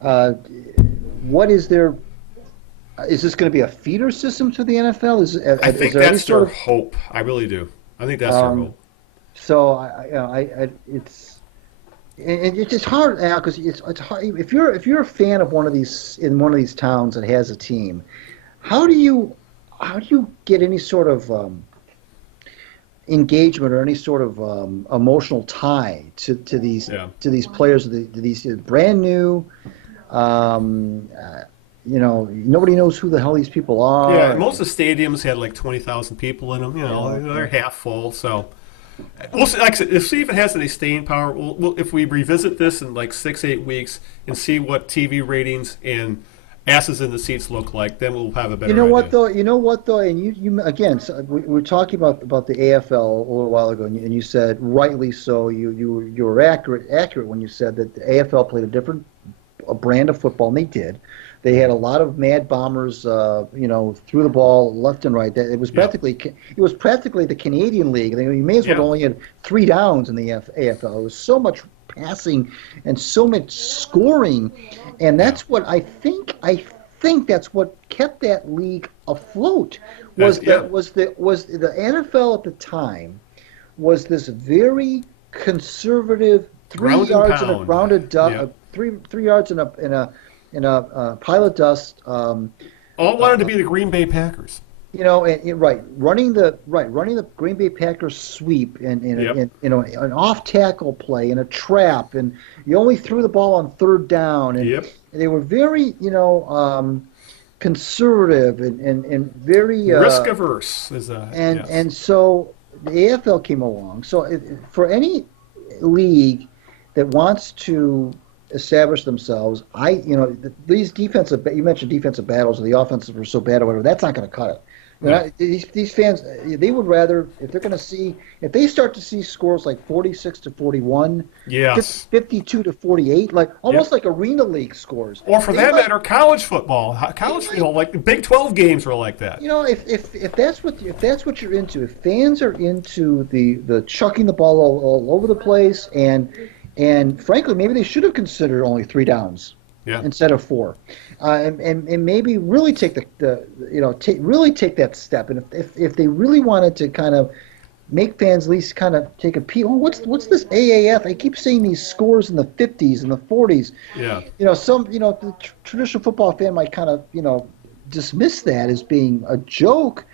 what is their? Is this going to be a feeder system to the NFL? I think that's their hope. I really do. I think that's their hope. So it's hard now because it's hard if you're a fan of one of these towns that has a team. How do you get any sort of engagement or any sort of emotional tie to these players, to these brand new? Nobody knows who the hell these people are. Yeah, most of the stadiums had like 20,000 people in them. They're half full. So we'll see, like I said, if see if it has any staying power. If we revisit this in like 6-8 weeks and see what TV ratings and asses in the seats look like, then we'll have a better idea. You know what though, and you again, so we were talking about the AFL a little while ago, and you said rightly so. You were accurate when you said that the AFL played a brand of football, and they did. They had a lot of mad bombers, threw the ball left and right. It was practically the Canadian League. You may as well only had 3 downs in the AFL. It was so much passing and so much scoring, and that's what I think that's what kept that league afloat. Was the NFL at the time was this very conservative 3 yards in a rounded dust, 3 yards in a pile of dust. All wanted to be the Green Bay Packers. Running the Green Bay Packers sweep and an off tackle play and a trap, and you only threw the ball on 3rd down, and they were very conservative and very risk averse. And so the AFL came along. So for any league that wants to establish themselves, these defensive, you mentioned defensive battles, or the offensive are so bad or whatever, that's not going to cut it. These fans, they would rather, if they start to see scores like 46-41, 52-48, like almost like arena league scores, or for that matter, college football, like the Big 12 games are like that. If that's what you're into, if fans are into the chucking the ball all over the place, and frankly, maybe they should have considered only 3 downs. Instead of 4, and maybe really take really take that step. And if they really wanted to kind of make fans at least kind of take a peek. Oh, what's this AAF? I keep seeing these scores in the 50s and the 40s. Yeah. The traditional football fan might kind of, dismiss that as being a joke,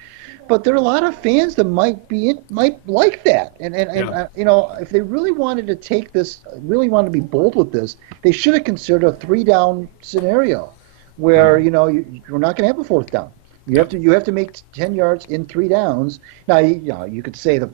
but there are a lot of fans that might like that. And if they really wanted to take this, really wanted to be bold with this, they should have considered a 3-down scenario where, you're not going to have a 4th down. You have to make 10 yards in 3 downs. Now, you could say the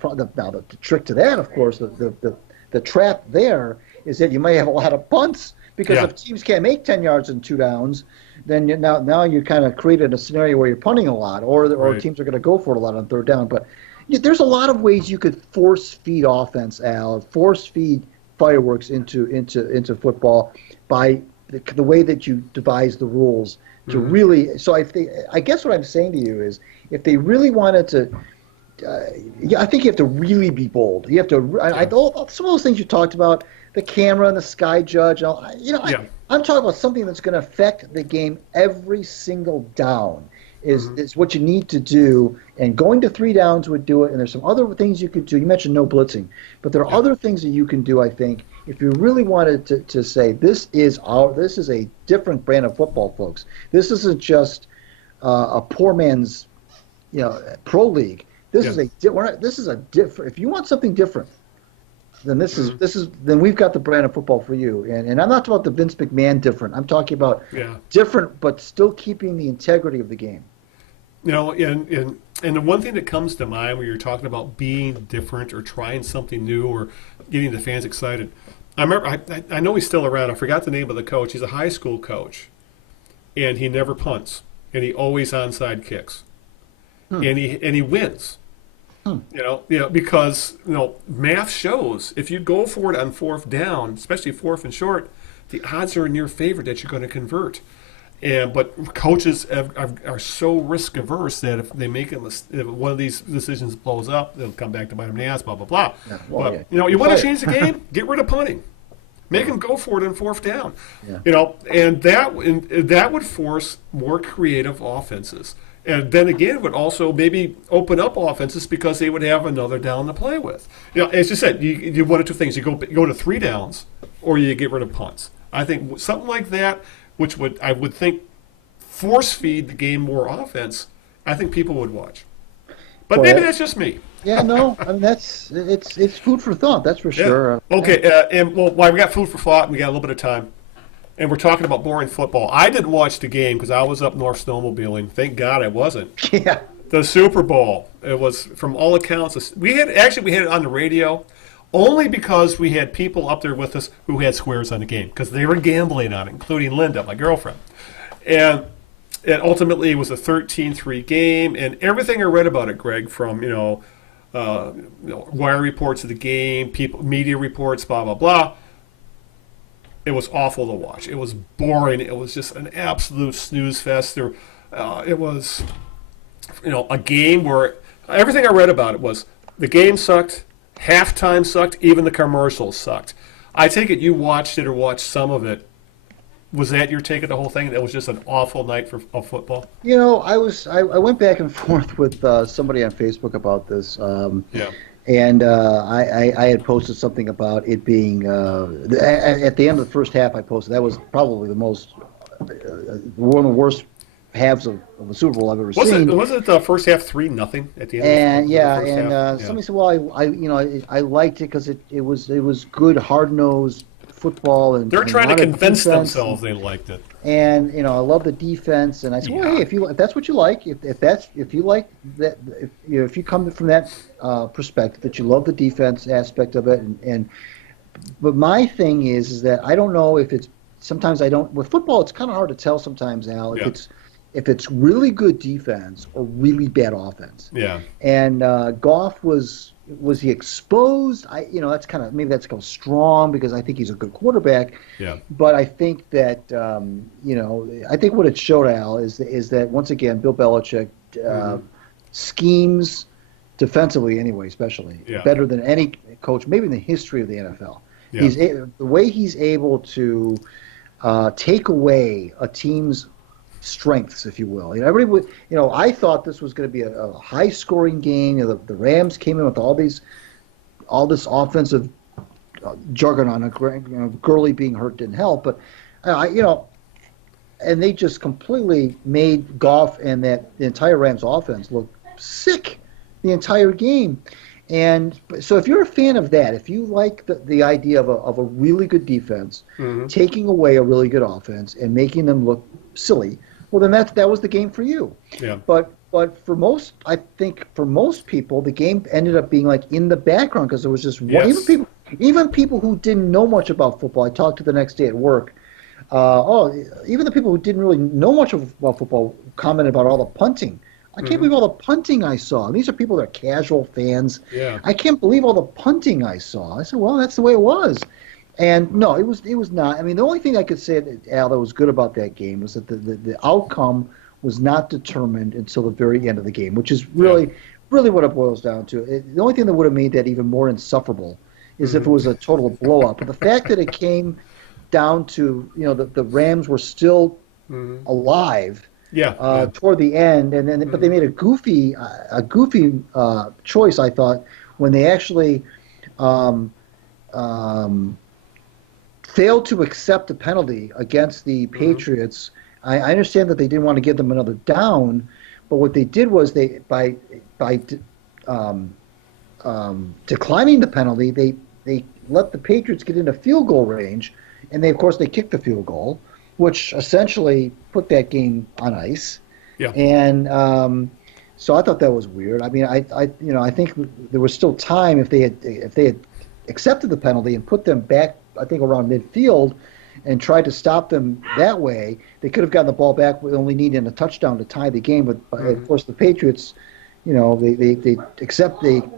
trick to that, of course, the trap there is that you may have a lot of punts because if teams can't make 10 yards in 2 downs, then now you kind of created a scenario where you're punting a lot, or teams are going to go for it a lot on 3rd down. But there's a lot of ways you could force feed offense, Al, force feed fireworks into football by the way that you devise the rules. To really, so I guess what I'm saying to you is, if they really wanted to, I think you have to really be bold. You have to. Some of those things you talked about, the camera and the sky judge. I'm talking about something that's going to affect the game every single down. Is what you need to do, and going to 3 downs would do it. And there's some other things you could do. You mentioned no blitzing, but there are other things that you can do, I think, if you really wanted to say this is a different brand of football, folks. This isn't just a poor man's, pro league. This is a different. If you want something different, then then we've got the brand of football for you. And I'm not talking about the Vince McMahon different. I'm talking about different, but still keeping the integrity of the game. And the one thing that comes to mind when you're talking about being different or trying something new or getting the fans excited, I remember, I know he's still around. I forgot the name of the coach. He's a high school coach, and he never punts, and he always onside kicks, and he wins. Because math shows if you go for it on 4th down, especially 4th and short, the odds are in your favor that you're going to convert. But coaches are so risk averse that if they make if one of these decisions blows up, they'll come back to bite them in the ass. Blah blah blah. Yeah, you want to change the game? Get rid of punting. Make them go for it on 4th down. Yeah. And that would force more creative offenses. And then again, it would also maybe open up offenses because they would have another down to play with. As you said, you do one of 2 things: you go to 3 downs, or you get rid of punts. I think something like that, which I would think force feed the game more offense, I think people would watch. But maybe that's just me. Yeah, no, I mean it's food for thought, that's for sure. Okay, we got food for thought, and we got a little bit of time, and we're talking about boring football. I didn't watch the game because I was up north snowmobiling. Thank God I wasn't. Yeah. The Super Bowl. It was, from all accounts, we had it on the radio. Only because we had people up there with us who had squares on the game, because they were gambling on it, including Linda, my girlfriend. And ultimately it was a 13-3 game, and everything I read about it, Greg, from wire reports of the game, media reports, blah blah blah. It was awful to watch. It was boring. It was just an absolute snooze fest. It was, a game where everything I read about it was the game sucked. Halftime sucked. Even the commercials sucked. I take it you watched it or watched some of it. Was that your take of the whole thing? That was just an awful night of football? I went back and forth with somebody on Facebook about this. And I had posted something about it being at the end of the first half. I posted that was probably one of the worst halves of a Super Bowl I've ever seen. Wasn't the first half 3-0 at the end? And somebody said, "Well, I liked it because it was good, hard nosed football." And they're trying to convince themselves they liked it. And I love the defense. And I said, "Well, hey, if that's what you like, if you like that, if you come from that perspective that you love the defense aspect of it, but my thing is that I don't know if it's sometimes I don't with football. It's kind of hard to tell sometimes, Al, if it's really good defense or really bad offense. Yeah. And Goff was he exposed? That's kind of strong because I think he's a good quarterback. Yeah. But I think that I think what it showed, Al, is that once again Bill Belichick schemes defensively anyway, especially better than any coach, maybe in the history of the NFL. Yeah. The way he's able to take away a team's strengths, if you will. Everybody would, I thought this was going to be a high-scoring game. The Rams came in with all this offensive juggernaut. Gurley being hurt didn't help, but and they just completely made Goff and the entire Rams offense look sick the entire game. And so if you're a fan of that, if you like the idea of a really good defense, taking away a really good offense and making them look silly, well, then that was the game for you. Yeah. But for most, I think for most people, the game ended up being like in the background because there was just one. Even people who didn't know much about football. I talked to the next day at work. Even the people who didn't really know much about football commented about all the punting. I can't believe all the punting I saw. And these are people that are casual fans. Yeah. I can't believe all the punting I saw. I said, well, that's the way it was. And no, it was not. I mean, the only thing I could say, Al, that was good about that game was that the outcome was not determined until the very end of the game, which is really what it boils down to. The only thing that would have made that even more insufferable is if it was a total blowout. But the fact that it came down to, the Rams were still alive. Toward the end, and then but they made a goofy choice, I thought, when they actually failed to accept the penalty against the Patriots. I understand that they didn't want to give them another down, but what they did was by declining the penalty, they let the Patriots get into field goal range, and they kicked the field goal, which essentially put that game on ice. Yeah. And so I thought that was weird. I mean, I think there was still time if they had accepted the penalty and put them back, I think around midfield, and tried to stop them that way. They could have gotten the ball back with only needing a touchdown to tie the game. But of course, the Patriots, they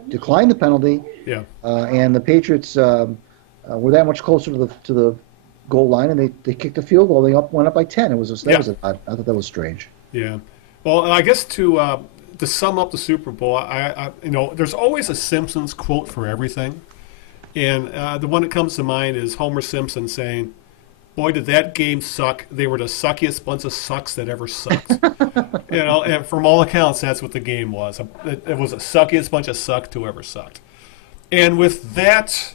declined the penalty. Yeah. And the Patriots were that much closer to the goal line, and they kicked a field goal. They went up by 10. I thought that was strange. Yeah. Well, and I guess to sum up the Super Bowl, I there's always a Simpsons quote for everything, and the one that comes to mind is Homer Simpson saying, "Boy, did that game suck! They were the suckiest bunch of sucks that ever sucked." And from all accounts, that's what the game was. It was the suckiest bunch of suck to ever sucked. And with that,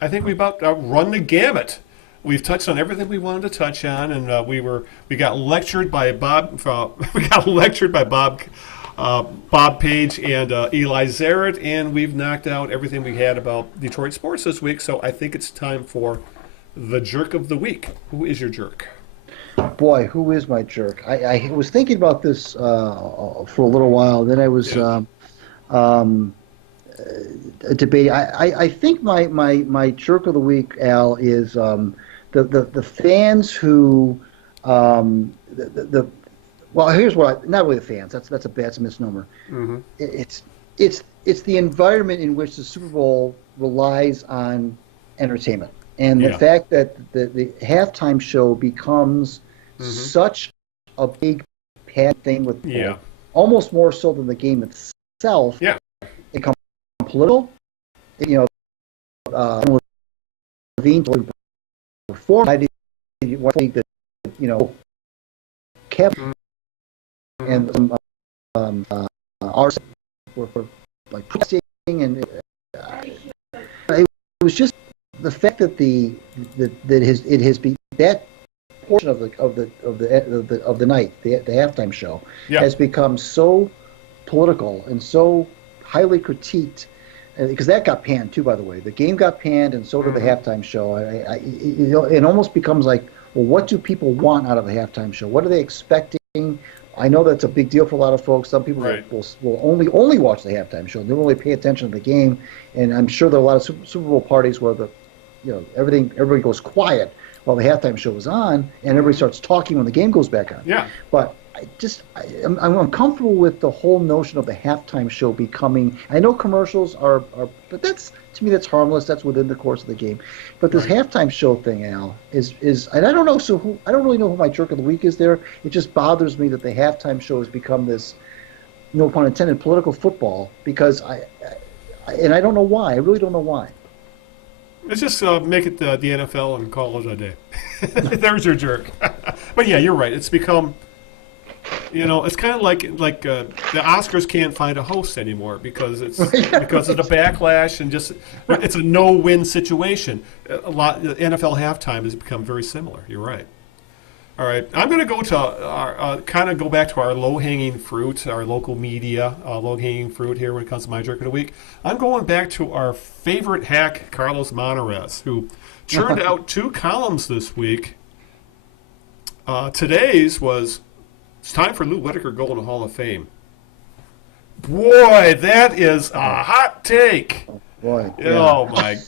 I think we about run the gamut. We've touched on everything we wanted to touch on, and we got lectured by Bob. Bob Page and Eli Zaret, and we've knocked out everything we had about Detroit sports this week. So I think it's time for the jerk of the week. Who is your jerk? Boy, who is my jerk? I was thinking about this for a little while. Then I was debating. I think my jerk of the week, Al, is the fans who well, here's what not really the fans. That's a misnomer. Mm-hmm. It's the environment in which the Super Bowl relies on entertainment, and the fact that the halftime show becomes such a big thing with people, almost more so than the game itself. Yeah, it becomes political. Levine performed. I think that kept and our were like protesting, and it was just the fact that it has been that portion of the night, the halftime show, has become so political and so highly critiqued. Because that got panned too, by the way. The game got panned, and so did the halftime show. It almost becomes like, well, what do people want out of a halftime show? What are they expecting? I know that's a big deal for a lot of folks. Some people will only watch the halftime show. They don't really pay attention to the game. And I'm sure there are a lot of Super Bowl parties where everybody goes quiet while the halftime show is on, and everybody starts talking when the game goes back on. Yeah. But I'm uncomfortable with the whole notion of the halftime show becoming. I know commercials are, but to me that's harmless. That's within the course of the game. But this halftime show thing, Al, is and I don't know. So I don't really know who my jerk of the week is there. It just bothers me that the halftime show has become this, no pun intended, political football. Because I don't know why. I really don't know why. Let's just make it the NFL and call it a day. There's your jerk. But yeah, you're right. It's become, it's kind of like the Oscars can't find a host anymore because because of the backlash and just it's a no-win situation. The NFL halftime has become very similar. You're right. All right, I'm going to go to go back to our low-hanging fruit, our local media low-hanging fruit here when it comes to my jerk of the week. I'm going back to our favorite hack, Carlos Monarrez, who churned out 2 columns this week. Today's was, it's time for Lou Whitaker going to the Hall of Fame. Boy, that is a hot take. Oh, boy. Oh, my.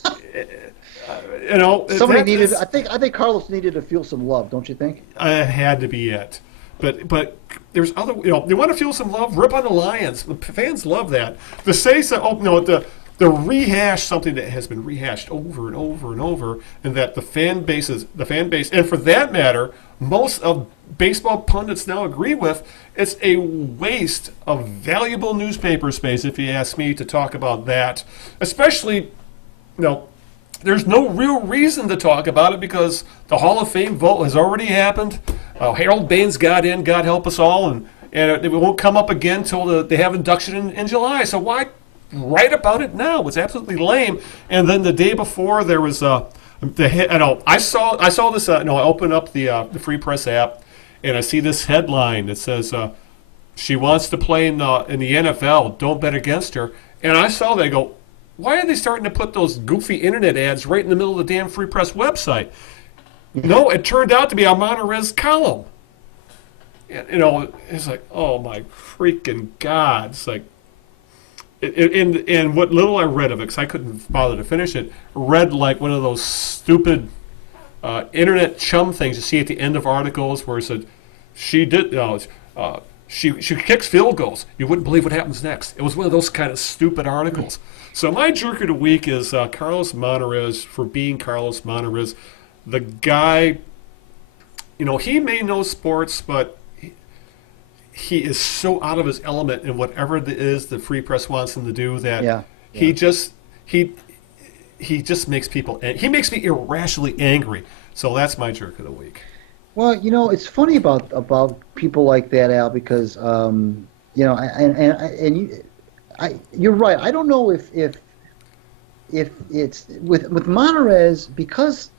Somebody needed. I think Carlos needed to feel some love. Don't you think? It had to be it. But there's other. They want to feel some love. Rip on the Lions. The fans love that. To say so. The rehash something that has been rehashed over and over and over, and that the fan base, and for that matter, most of baseball pundits now agree with. It's a waste of valuable newspaper space, if you ask me, to talk about that. Especially, there's no real reason to talk about it because the Hall of Fame vote has already happened. Harold Baines got in, God help us all, and it won't come up again until they have induction in July. So why write about it now? It's absolutely lame. And then the day before, there was I saw this. I opened up the Free Press app, and I see this headline that says she wants to play in the NFL. Don't bet against her. And I saw that. I go, why are they starting to put those goofy internet ads right in the middle of the damn Free Press website? No, it turned out to be a Monarrez column. It's like, oh my freaking God! It's like, and what little I read of it, because I couldn't bother to finish it, read like one of those stupid internet chum things you see at the end of articles where it said she kicks field goals. You wouldn't believe what happens next. It was one of those kind of stupid articles. So my jerk of the week is Carlos Monarrez for being Carlos Monarrez. The guy, he may know sports, but he is so out of his element in whatever it is the Free Press wants him to do that he just makes people. He makes me irrationally angry. So that's my jerk of the week. Well, it's funny about people like that, Al, because you're right. I don't know if it's with Monarrez, because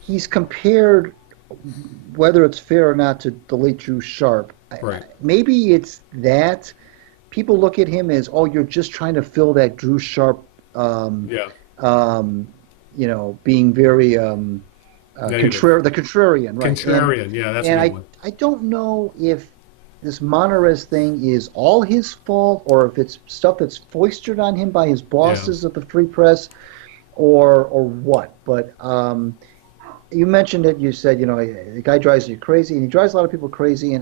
he's compared, whether it's fair or not, to the late Drew Sharp. Right. Maybe it's that people look at him as, oh, you're just trying to fill that Drew Sharp, being very the contrarian, right? Contrarian, that's a good one. I don't know if this Monarrez thing is all his fault or if it's stuff that's foisted on him by his bosses at the Free Press or what. But you mentioned it. You said, the guy drives you crazy, and he drives a lot of people crazy.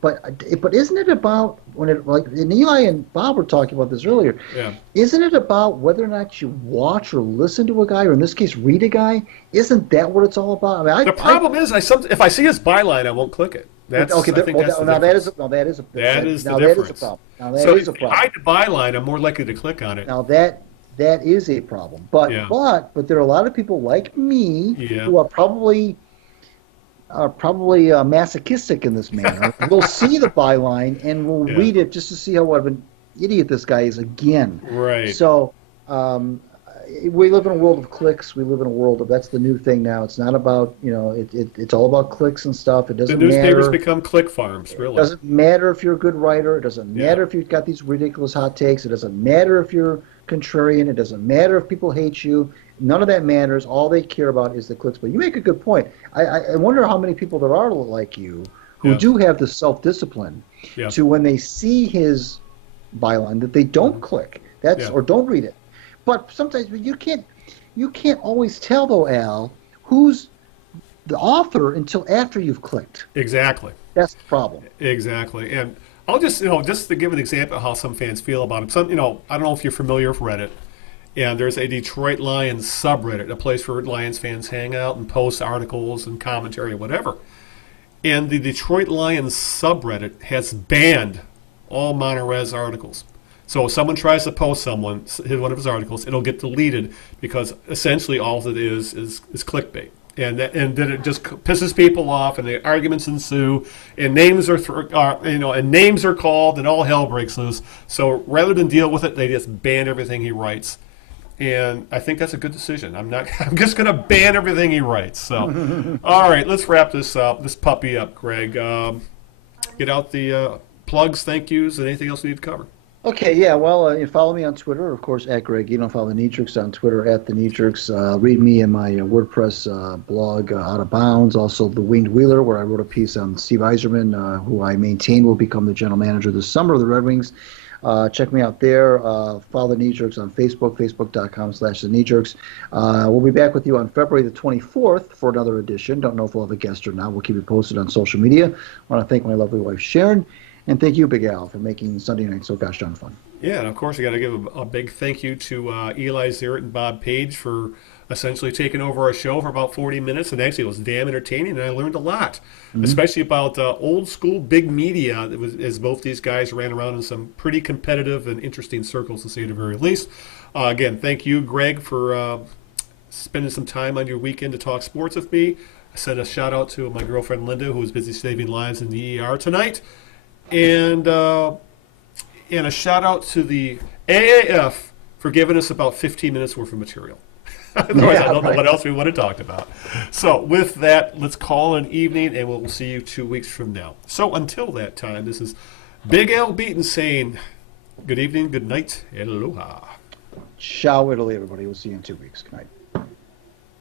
But isn't it about and Eli and Bob were talking about this earlier? Yeah. Isn't it about whether or not you watch or listen to a guy, or in this case, read a guy? Isn't that what it's all about? The problem is, if I see his byline, I won't click it. That is the difference. That is a problem. Hide the byline, I'm more likely to click on it. Now that is a problem. But there are a lot of people like me who are probably masochistic in this manner. We'll see the byline and we'll read it just to see how of an idiot this guy is again. Right. So we live in a world of clicks. We live in a world of, that's the new thing now. It's not about, it's all about clicks and stuff. It doesn't matter. The newspapers become click farms, really. It doesn't matter if you're a good writer. It doesn't matter if you've got these ridiculous hot takes. It doesn't matter if you're contrarian. It doesn't matter if people hate you. None of that matters. All they care about is the clicks. But you make a good point. I wonder how many people there are like you who do have the self-discipline to, when they see his byline, that they don't click or don't read it. But sometimes you can't always tell, though, Al, who's the author until after you've clicked. Exactly. That's the problem. Exactly. And I'll just to give an example of how some fans feel about him. I don't know if you're familiar with Reddit, and there's a Detroit Lions subreddit, a place where Lions fans hang out and post articles and commentary or whatever. And the Detroit Lions subreddit has banned all Monarrez articles. So if someone tries to post one of his articles, it'll get deleted because essentially all it is clickbait. And then it just pisses people off, and the arguments ensue, and names are called, and all hell breaks loose. So rather than deal with it, they just ban everything he writes, and I think that's a good decision. I'm just going to ban everything he writes. So, all right, let's wrap this puppy up, Greg. Get out the plugs, thank yous, and anything else we need to cover. Okay, yeah, well, you follow me on Twitter, of course, at Greg Eno. Follow the Knee Jerks on Twitter, at the Knee Jerks. Read me in my WordPress blog, Out of Bounds. Also, The Winged Wheeler, where I wrote a piece on Steve Yzerman, who I maintain will become the general manager this summer of the Red Wings. Check me out there. Follow the Knee Jerks on Facebook, facebook.com/the Knee Jerks. We'll be back with you on February the 24th for another edition. Don't know if we'll have a guest or not. We'll keep you posted on social media. I want to thank my lovely wife, Sharon. And thank you, Big Al, for making Sunday night so gosh darn fun. Yeah, and of course, I got to give a big thank you to Eli Zaret and Bob Page for essentially taking over our show for about 40 minutes. And actually, it was damn entertaining, and I learned a lot, especially about old school big media, as both these guys ran around in some pretty competitive and interesting circles, to say the very least. Again, thank you, Greg, for spending some time on your weekend to talk sports with me. I sent a shout out to my girlfriend, Linda, who was busy saving lives in the ER tonight. And a shout out to the AAF for giving us about 15 minutes worth of material. Otherwise, I don't know what else we would have talked about. So with that, let's call it an evening, and we'll see you 2 weeks from now. So until that time, this is Big Al Beaton saying good evening, good night, and aloha. Ciao, Italy, everybody. We'll see you in 2 weeks. Good night.